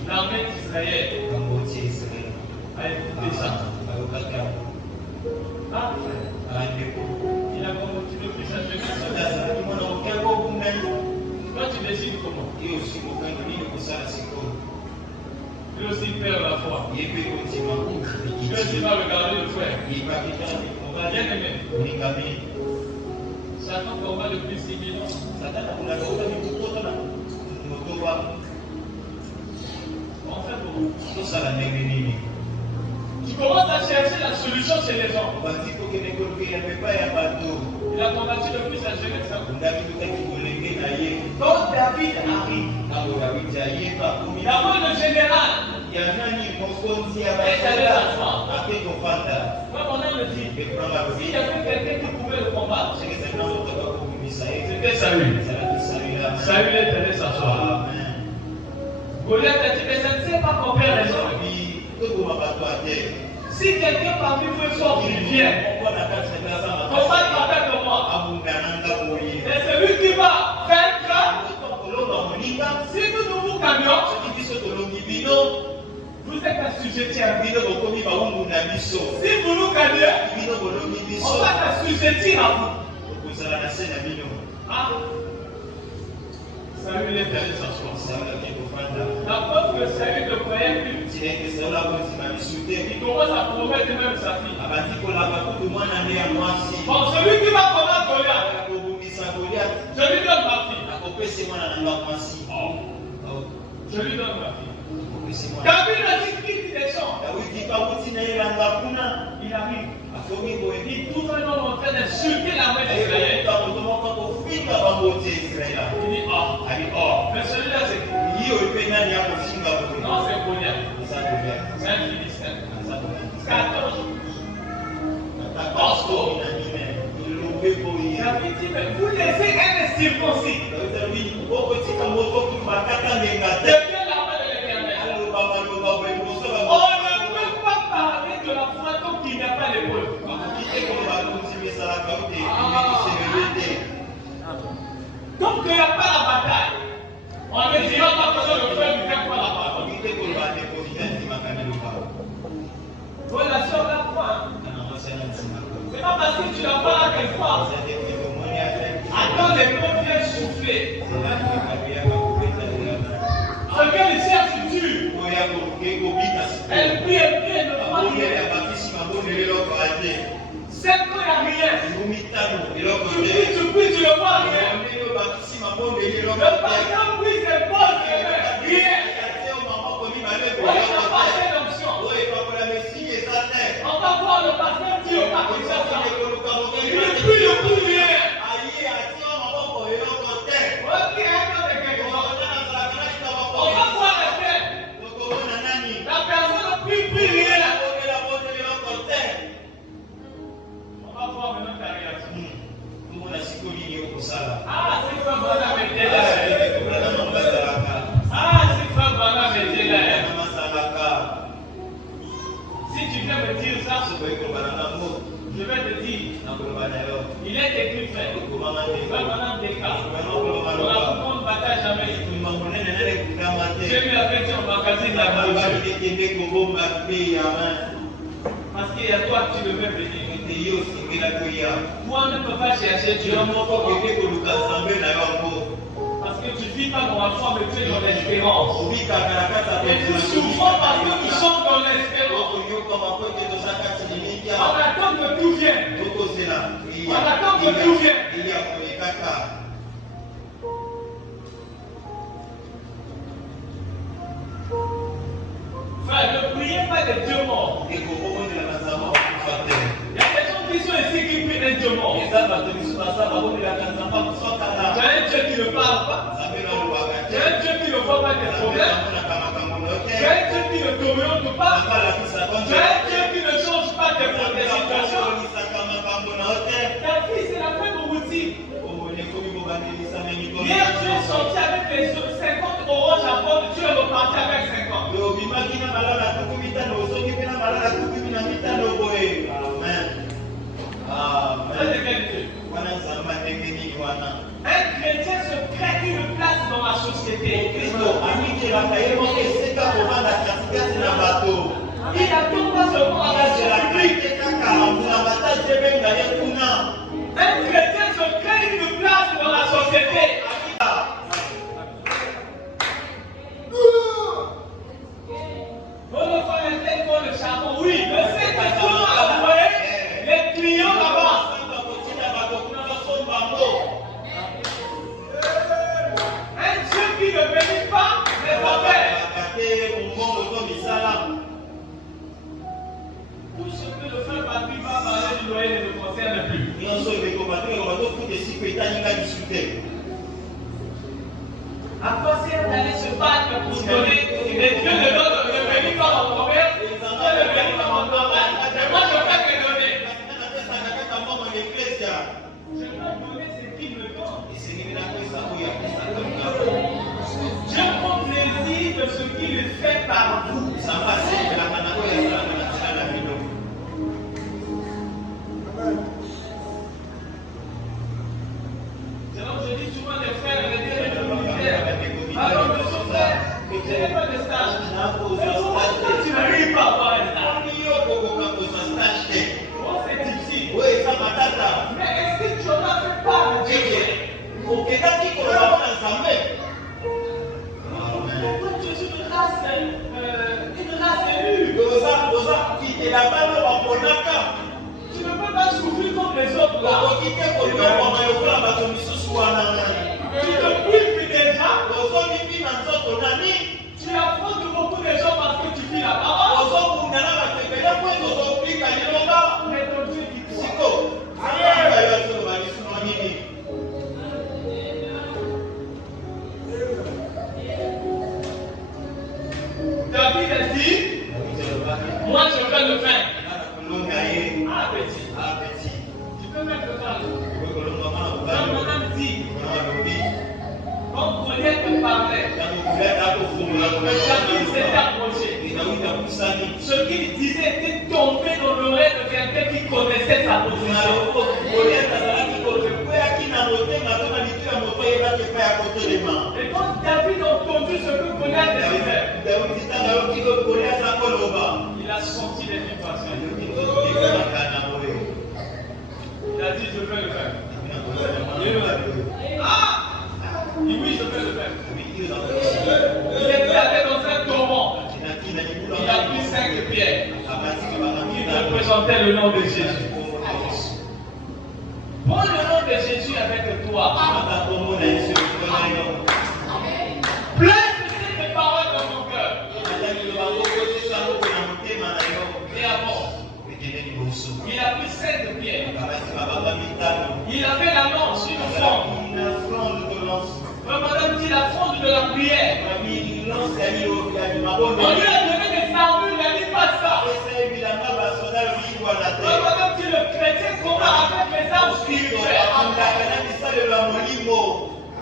L'armée d'Israël a écouté ça. Il a combattu depuis sa jeunesse. Toi, tu décides comment? Lui aussi perd la foi. Lui aussi va regarder le frère. Bien aimé. Satan combat depuis 6 000 ans. On fait comment? Tu commences à chercher la solution chez les gens. Il a combattu depuis sa jeunesse. Quand David arrive, d'abord le général est allé s'asseoir. Comme on a le dit, s'il y avait quelqu'un qui pouvait le combattre, c'était Saül. Saül est allé s'asseoir. Goliath a dit, mais je ne sais pas combien les gens. Si quelqu'un parmi vous est fort, il vient. Combat avec moi. Et celui qui va vaincre, si nous vous gagnons, vous êtes assujettis à nous. Si vous nous gagnez, on va s'assujettir à vous. Ah. Saül est allé s'asseoir. La preuve que Saül ne croyait plus. Il commence à promettre même sa fille. Bon, celui qui va combattre Goliath, je lui donne ma fille. Je lui donne ma fille. David a dit qu'il descend. Il arrive. Il trouve un homme en train d'insulter l'armée d'Israël. Il dit oh. Mais celui-là c'est qui? Non, c'est Goliath. C'est un Philistin. 14. David dit, mais vous laissez un circoncis. Devient l'armée de l'Éternel. On ne peut pas parler de la foi tant qu'il n'y a pas l'épaule. Donc il n'y a pas la bataille. On ne dira pas que le frère ne fait pas la bataille. Relation à la foi. C'est pas parce que tu n'as pas la foi. Attends, les peuples viennent souffler. Regarde ici à futur. Elle prie, elle ne croit rien. C'est quand il n'y a rien. Tu pries, tu ne vois rien. Le patient prie, c'est bon, rien. On n'a pas assez d'options. On va voir le pasteur dire au pasteur ça. Il ne prie le coup rien. Ok, attends, quelque chose. On va voir la tête. La personne ne prie rien. On va voir maintenant ta réaction. Ah, c'est pas bon à mettre là. Ah, c'est pas bon à mettre là. Si tu viens me dire ça, je vais te dire. Il est écrit frère. Maintenant des cas. On ne bataille jamais. J'ai vu la fête en magazine la parce qu'il y a toi tu devais venir. Moi, on ne peut pas chercher Dieu. Parce que tu ne vis pas dans la foi, mais tu es dans l'espérance. Et plus souvent parce qu'ils sont dans l'espérance. On attend que tout vienne. On attend que tout vienne. Frère, ne priez pas des dieux morts. Il y a des gens qui sont ici qui prient des dieux morts. Tu as un Dieu qui ne parle pas. Tu as un Dieu qui ne voit pas tes problèmes. Tu as un Dieu qui ne t'oriente pas. Tu as un Dieu qui ne change pas tes situations. Ta fille, c'est la même routine. Hier, tu es sorti avec les 50 oranges à vendre, tu es reparti avec 50. Un chrétien se crée une place dans la société. Il n'attend pas seulement à la public. Un chrétien se crée une place dans la société. Le charbon, oui, mais c'est que comment envoyer les clients là-bas. Un Dieu qui ne bénit pas les affaires. Tout ce que le frère Patrick va parler du loyer ne me concerne plus. À quoi sert d'aller se battre pour donner les dieux de l'autre ne bénit pas mon commerce, Dieu ne bénit pas mon travail, et moi je fais que donner. Je dois donner ce qu'il me donne. Je prends plaisir de ce qu'il fait par vous. C'est donc je dis souvent des frères et des militaires. Alors le frère, tu n'as pas de stage. Tu n'arrives pas à avoir un stage. Oh, c'est difficile. Mais est-ce que tu en as fait part de Dieu? Pourquoi tu es une race élue? Tu ne peux pas souffrir comme les autres là. Tu te prives déjà. Tu affrontes beaucoup de gens parce que tu vis la parole. Mais ton Dieu dit quoi? David a dit, moi je fais le pain. Ah petit. Tu peux mettre le pain. Quand madame dit, quand Goliath me parlait, David s'était approché. Ce qu'il disait était tombé dans l'oreille de quelqu'un qui connaissait sa position. Et quand David a entendu ce que Goliath disait, il a senti les vibrations. Il a dit, je vais le faire. Ah! Oui, je vais le faire. Il était allé dans un torrent. Il a pris 5 pierres. Il représentait le nom de Jésus. Prends le nom de Jésus avec toi. Place ces paroles dans mon cœur. Et avant, il a pris 5 pierres. Il a fait la lance, une fronde. Madame dit la fronde de la prière. On lui a donné des armes, il n'a dit pas ça. Madame dit le chrétien combat avec les armes spirituelles.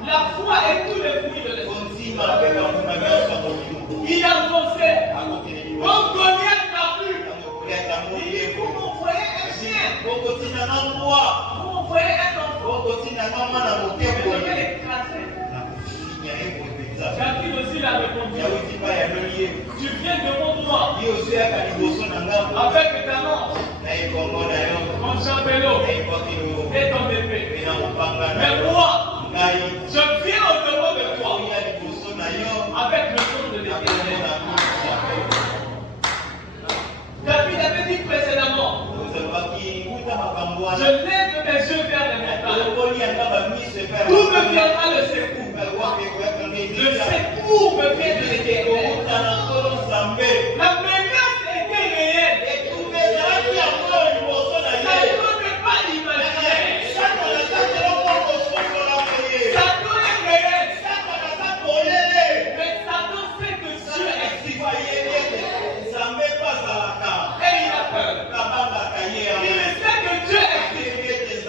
La foi est tous les fruits de l'esprit. Il a avancé. Quand Goliath n'a plus, il dit vous m'envoyez un chien. Vous m'envoyez un enfant. Je vais l'écraser. David aussi l'a répondu. Tu viens devant moi avec ta lance, ton chapelot et ton épée. Mais moi, je viens au devant de secours me vient de l'Éternel. La menace était réelle. Ça ne peut pas imaginer. Ça doit être réel. Mais Satan sait que Dieu existe. Et il a peur. Il sait que Dieu existe.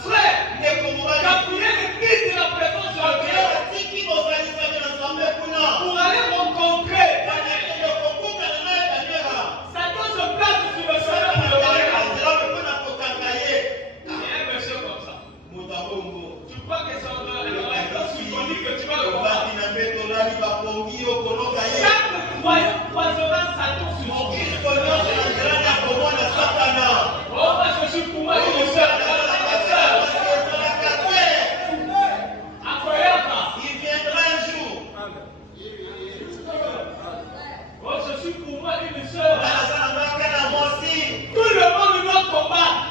Frère, Gabriel quitte la présence de Dieu pour aller rencontrer. Satan se place sur le chemin pour le mariage. Il y a un monsieur comme ça. Tu crois que c'est un symbolique que tu vas le voir. Chaque croyant croisera Satan sur son chemin. Oh, moi je suis pour moi une soeur. Incroyable. Il viendra un jour. Oh, je suis pour moi une soeur. Tout le monde doit combattre.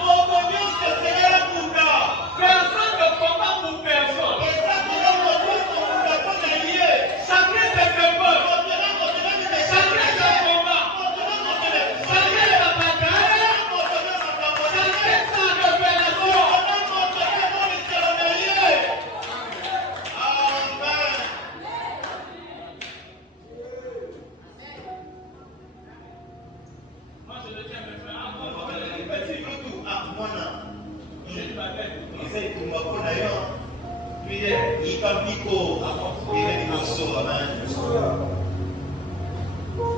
Personne ne combat pour personne. Chacun ses peurs. Chacun ses combats. Chacun sa bataille. Chacun sa révélation. Moi je le tiens à me faire. Je ne m'appelle.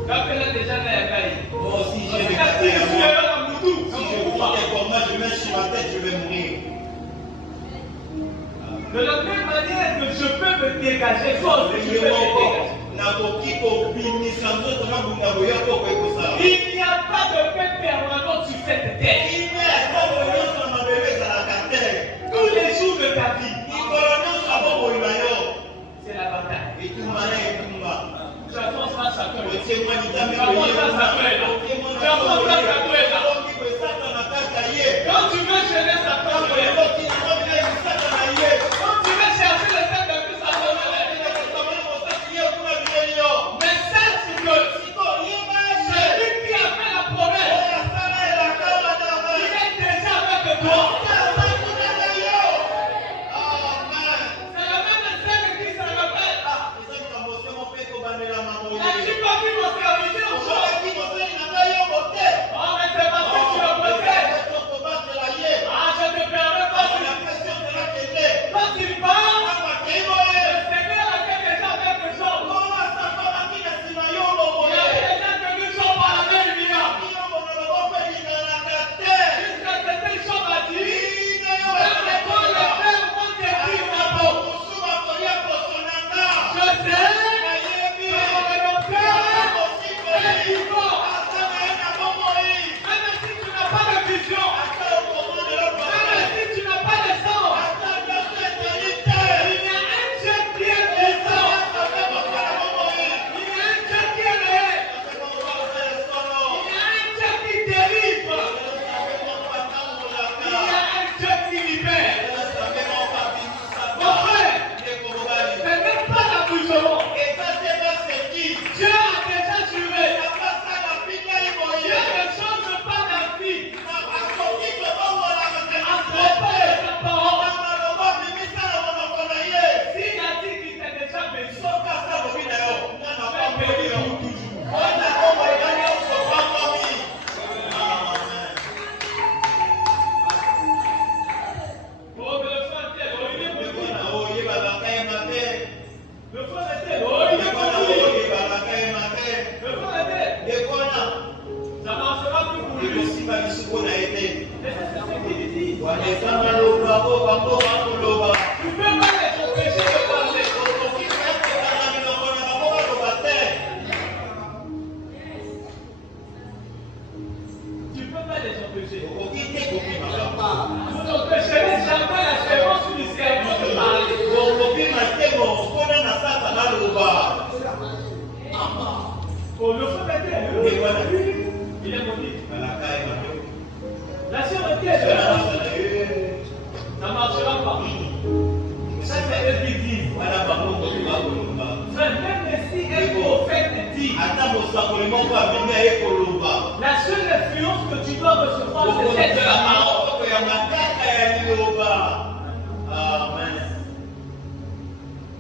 Quand elle a déjà la caille. Si je mets sur ma tête, je vais mourir. De la même manière que je peux me dégager, toi aussi tu peux me dégager. Il n'y a pas de paix permanente sur cette terre. Tous les jours de ta vie, c'est la bataille. J'avance à sa peur. Quand tu veux gêner sa peur, quand tu veux chercher le fait de plus sa peur, mais sache que celui qui a fait la promesse, il est déjà avec toi. C'est la même scène qui se répète. As-tu pas vu mon serviteur? Oh, mais c'est parce que tu le possèdes. Ah, je te permets pas. Quand il parle, le Seigneur a fait déjà quelque chose. Il a déjà quelque chose par la même lumière. Jusqu'à ce que les choses a dit, même les corps, les frères vont te dire d'abord. Je sais que mon rédempteur est vivant. Même si tu n'as pas de vision, même si tu n'as pas de sens, il y a un Dieu qui est vivant. Il y a un Dieu qui est réel. Il y a un Dieu qui délivre. Il y a un Dieu qui libère. Mon frère, ce n'est pas l'accouchement. Dieu a déjà juré. Dieu ne change pas la vie. À propos de sa parole. S'il a dit qu'il t'a déjà béni, béni pour toujours. Oh, mais le frère tel, oh, il est beaucoup. Le frère tel, oh, il est beaucoup. Le frère tel, ça marchera plus pour lui. Et c'est ce qu'il dit. Tu peux pas les empêcher de parler. Tu peux pas les empêcher. Vous n'empêcherez jamais la séance du Seigneur de parler. Oh, le frère tel, il est maudit. La sœur était, ça ne marchera pas. La seule influence que tu dois recevoir, c'est celle de la parole. Amen.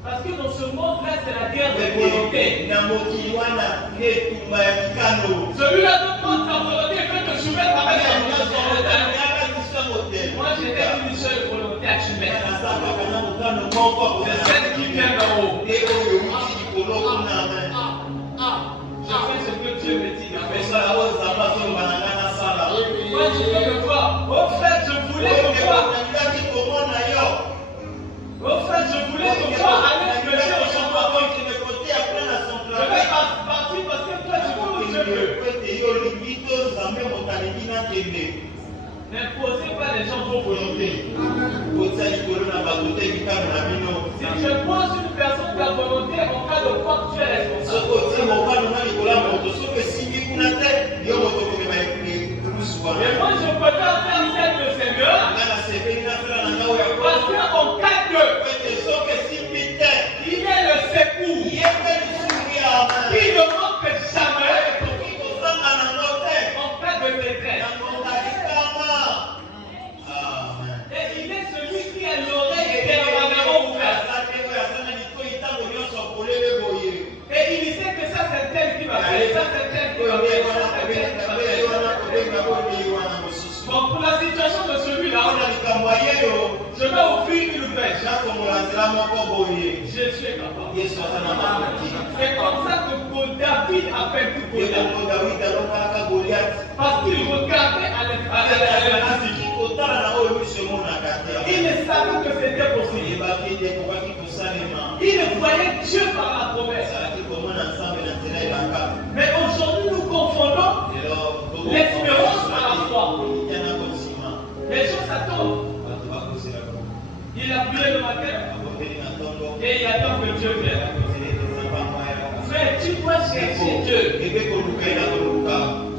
Parce que dans ce monde-là, c'est la guerre de volonté. Celui-là demande sa volonté et fait te soumettre avec sa volonté. Moi, j'ai une seule volonté à soumettre. C'est celle qui vient d'en haut. Je fais ce que Dieu me dit. Moi, je veux le voir. Au fait, je voulais le voir. Au fait, je voulais te voir aller prêcher au champion. Je vais partir parce que toi, tu veux où je veux. N'imposez pas les gens vos volontés. Si je pose une personne ta volonté, en cas de quoi tu es responsable. Mais moi, je préfère faire celle de Seigneur. Parce qu'en cas de, il est le secours. Il ne manque jamais. En cas de détresse. Et il est celui qui a l'oreille permanemment ouverte. Et il sait que ça c'est tel qui va faire, ça c'est tel qui va faire, ça c'est tel qui va faire. Bon, pour la situation de celui-là, je vais offrir une pêche. Jésus est capable. C'est comme ça que David appelle tout Goliath. Parce qu'il regardait à l'invisible. Il ne savait que c'était possible. Il ne voyait Dieu par la promesse. Mais aujourd'hui, nous confondons l'espérance à la foi. Les gens s'attendent. Il a prié le matin et il attend que Dieu vienne. Frère, tu dois chercher Dieu. Tu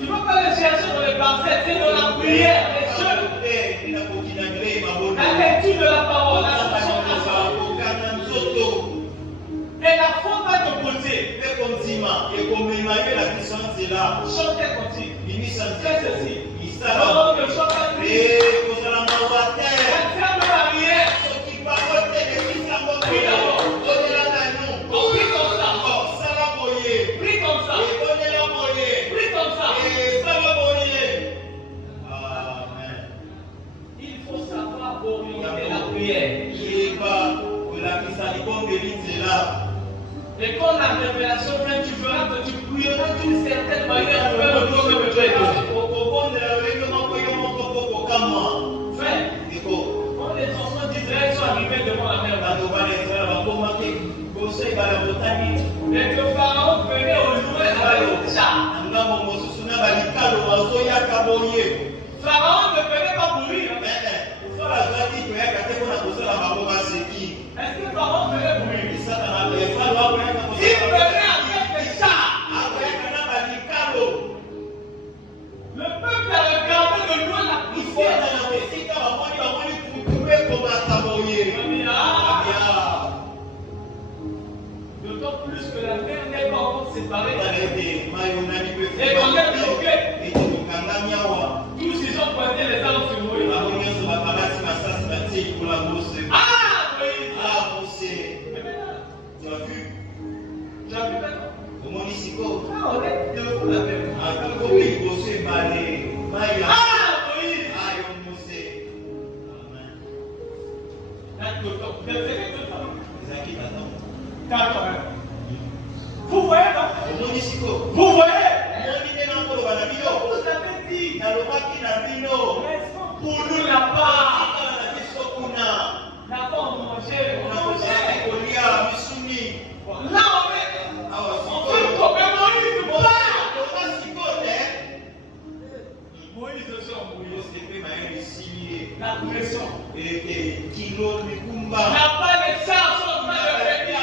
ne peux pas le chercher dans les parcelles, c'est dans la prière, les jeux. La lecture de la parole, la et la foi va te poser. Chantez continue. Fais ceci. Alors que chante la prière. Ferme la barrière. Prie d'abord. Prie comme ça. Prie comme ça. Prie comme ça. Il faut savoir orienter la prière. Et quand la révélation vient, tu verras que tu prieras d'une certaine manière pour faire le Dieu que tu es donné. Frère, quand les enfants d'Israël sont arrivés devant la mer, et que Pharaon venait au loin avec le chat. Pharaon ne venait pas mourir. Est-ce que Pharaon venait mourir? Il venait avec les chats. Le peuple a regardé de loin la poussière. D'autant plus que la mer n'est pas encore séparée. Et qu'on est bloqué. Tous ils ont pointé les armes sur Moïse. Tu as vu? Tu as vu maintenant? On est debout la même. Moïse! Vous voyez, non? Vous voyez? Vous avez dit, pour nous la part. N'a pas mangé. Là, on fait comme Moïse. Moïse sort Moïse. La pression. La pas les chars sont en train de venir.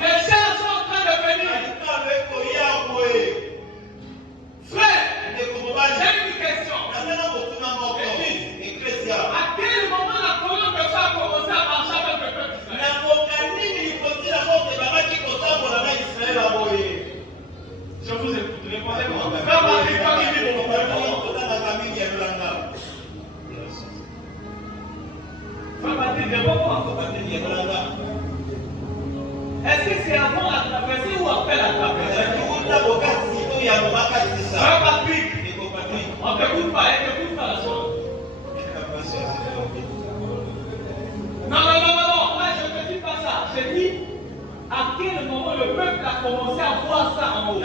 Les chars sont en train de venir. Frère, j'ai une question. c'est avant la traversée ou après la traversée? Patrick, on ne t'écoute pas, elle ne t'écoute pas la soeur. Non, là je ne te dis pas ça. Je dis à quel moment le peuple a commencé à voir ça en haut.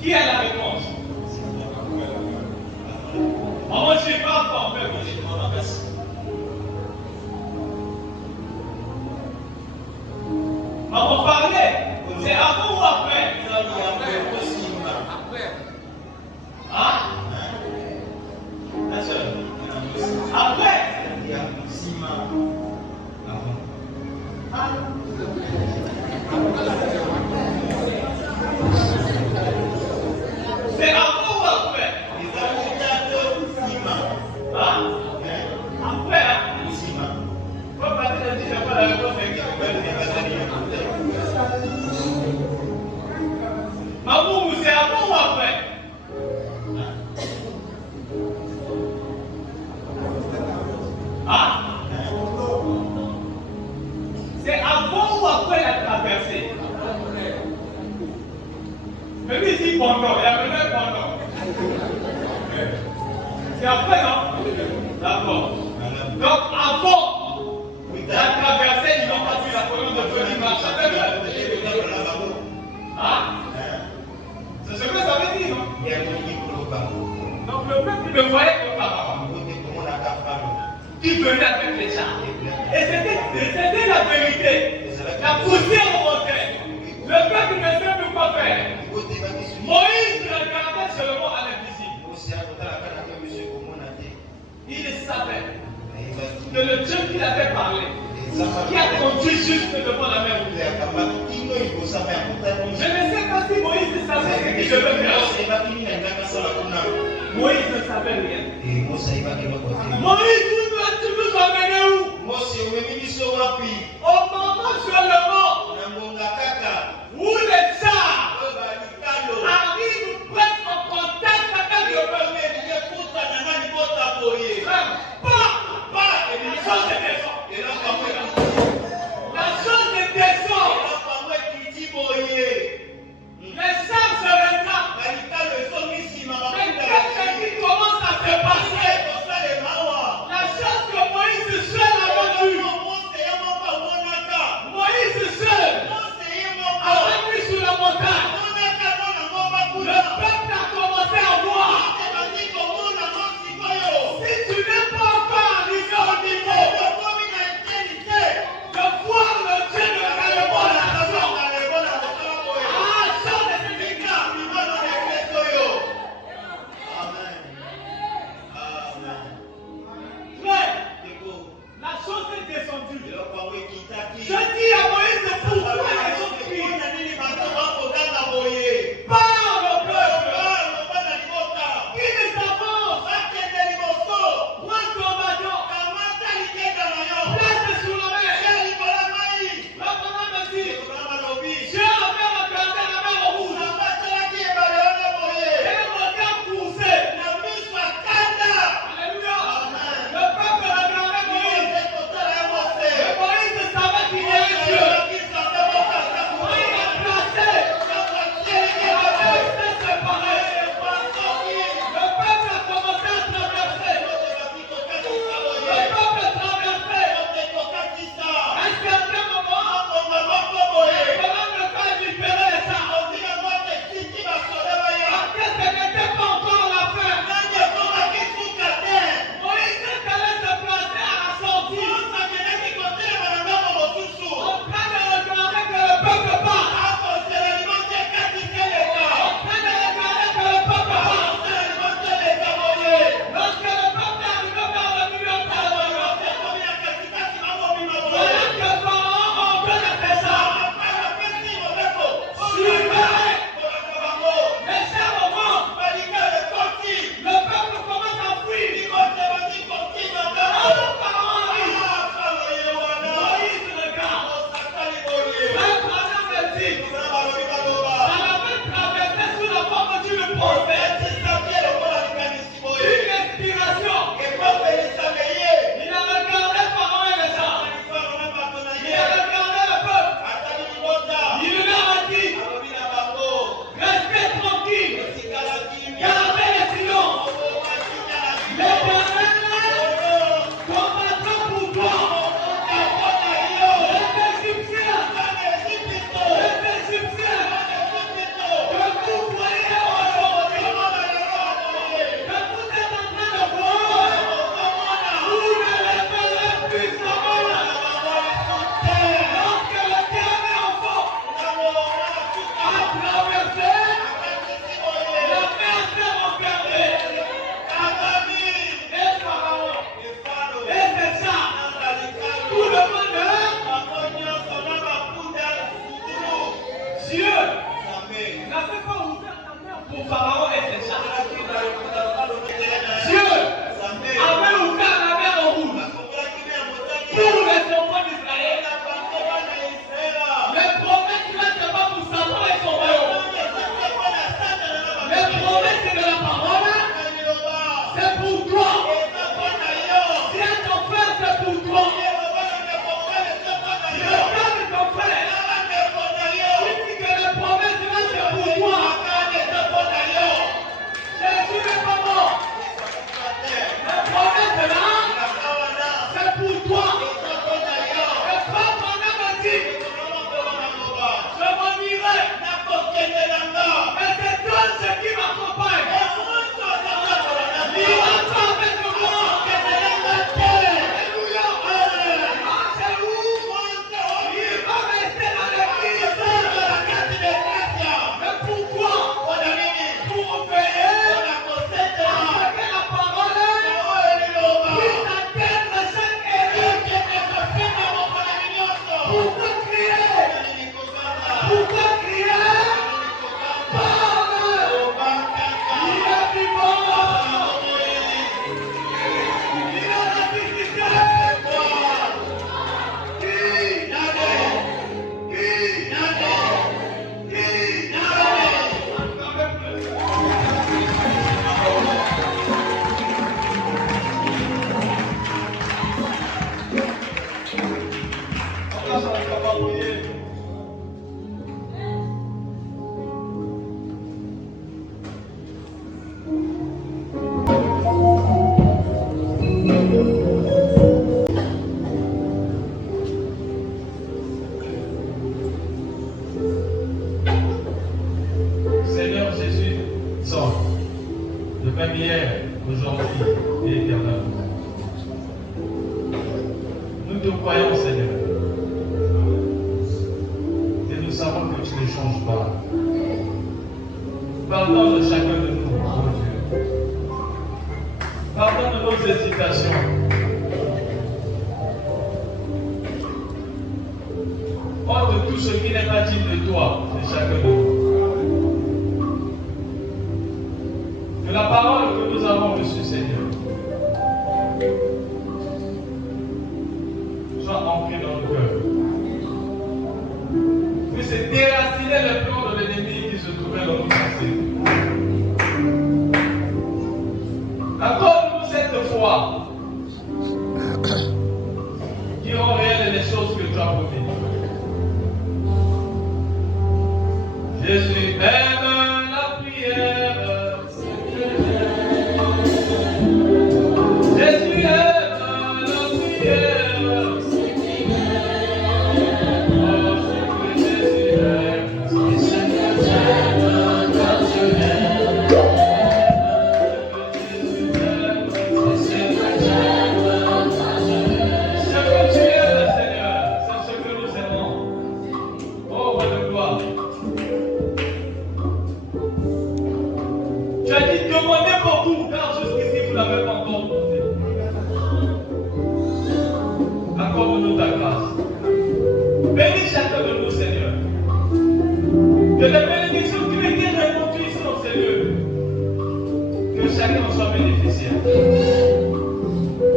Qui a la réponse? Maman, je ne sais pas en fait. Maman parlait. C'est avant ou après? Hein? Après? C'est avant ou après? Après, hein? Pourquoi pas dire que pas la réponse? Maman, c'est avant ou après? Ah? C'est avant ou après la traversée? Mais lui dit pendant, il y a même pendant. C'est après, non? D'accord. Donc avant la traversée, ils ont passé la colonne de feu qui marche avec eux. Hein? C'est ce que ça veut dire, non? Donc le peuple le voyait comme Pharaon. Qui venait avec les chars. Et c'était la vérité. La poussière montait. Le peuple ne sait plus quoi faire. Moïse regardait seulement à l'invisible. Il savait que le Dieu qui avait parlé, qui a conduit juste devant la mer ouverte. Je ne sais pas si Moïse savait ce qu'il devait faire. Moïse ne savait rien. Moïse, tu nous emmènes où? Au moment seulement où les chars arrivent presque en contact avec le peuple. La chose descend. Les chars se rattrapent. Mais qu'est-ce qui commence à se passer? La chose croyons au Seigneur. Et nous savons que tu ne changes pas. Pardonne chacun de nous, mon Dieu. Pardonne nos hésitations. Ôte tout ce qui n'est pas digne de toi, de chacun de nous. Que la parole que nous avons reçue, Seigneur, soit ancrée dans nos cœurs. Puisse déraciner le plan de l'ennemi qui se trouvait dans nos pensées. Accorde-nous cette foi qui rend réelles les choses que tu as promis. Jésus aime la prière. Jésus aime la prière. Accorde-nous ta grâce. Bénis chacun de nous, Seigneur. Que les bénédictions qui étaient répandues ici dans ces lieux, que chacun en soit bénéficiaire.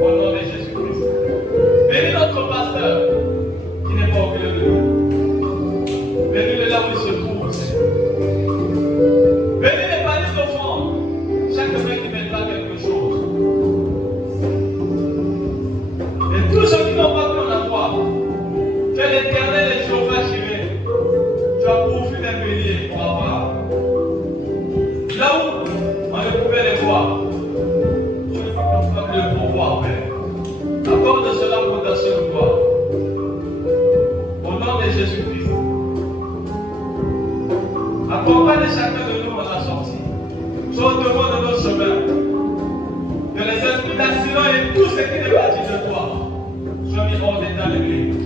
Au nom de Jésus-Christ. Bénis notre pasteur qui n'est pas au milieu de nous. Bénis-le là où il se trouve, Seigneur. Bénis les paniers d'offrande. Chaque main qui mettra quelque chose. Et tous ceux qui n'ont pas cru en toi, que l'Éternel est Jéhovah Jireh. Tu as pourvu d'un bélier pour avoir. Là où on ne pouvait les voir, tu es capable de le pouvoir, Père. Accorde cela pour ta seule gloire. Au nom de Jésus-Christ. Accompagne chacun de nous à la sortie. Sois au devant de nos chemins. Que les esprits d'accident et tout ce qui n'est pas dit de toi soient mis hors d'état de l'église.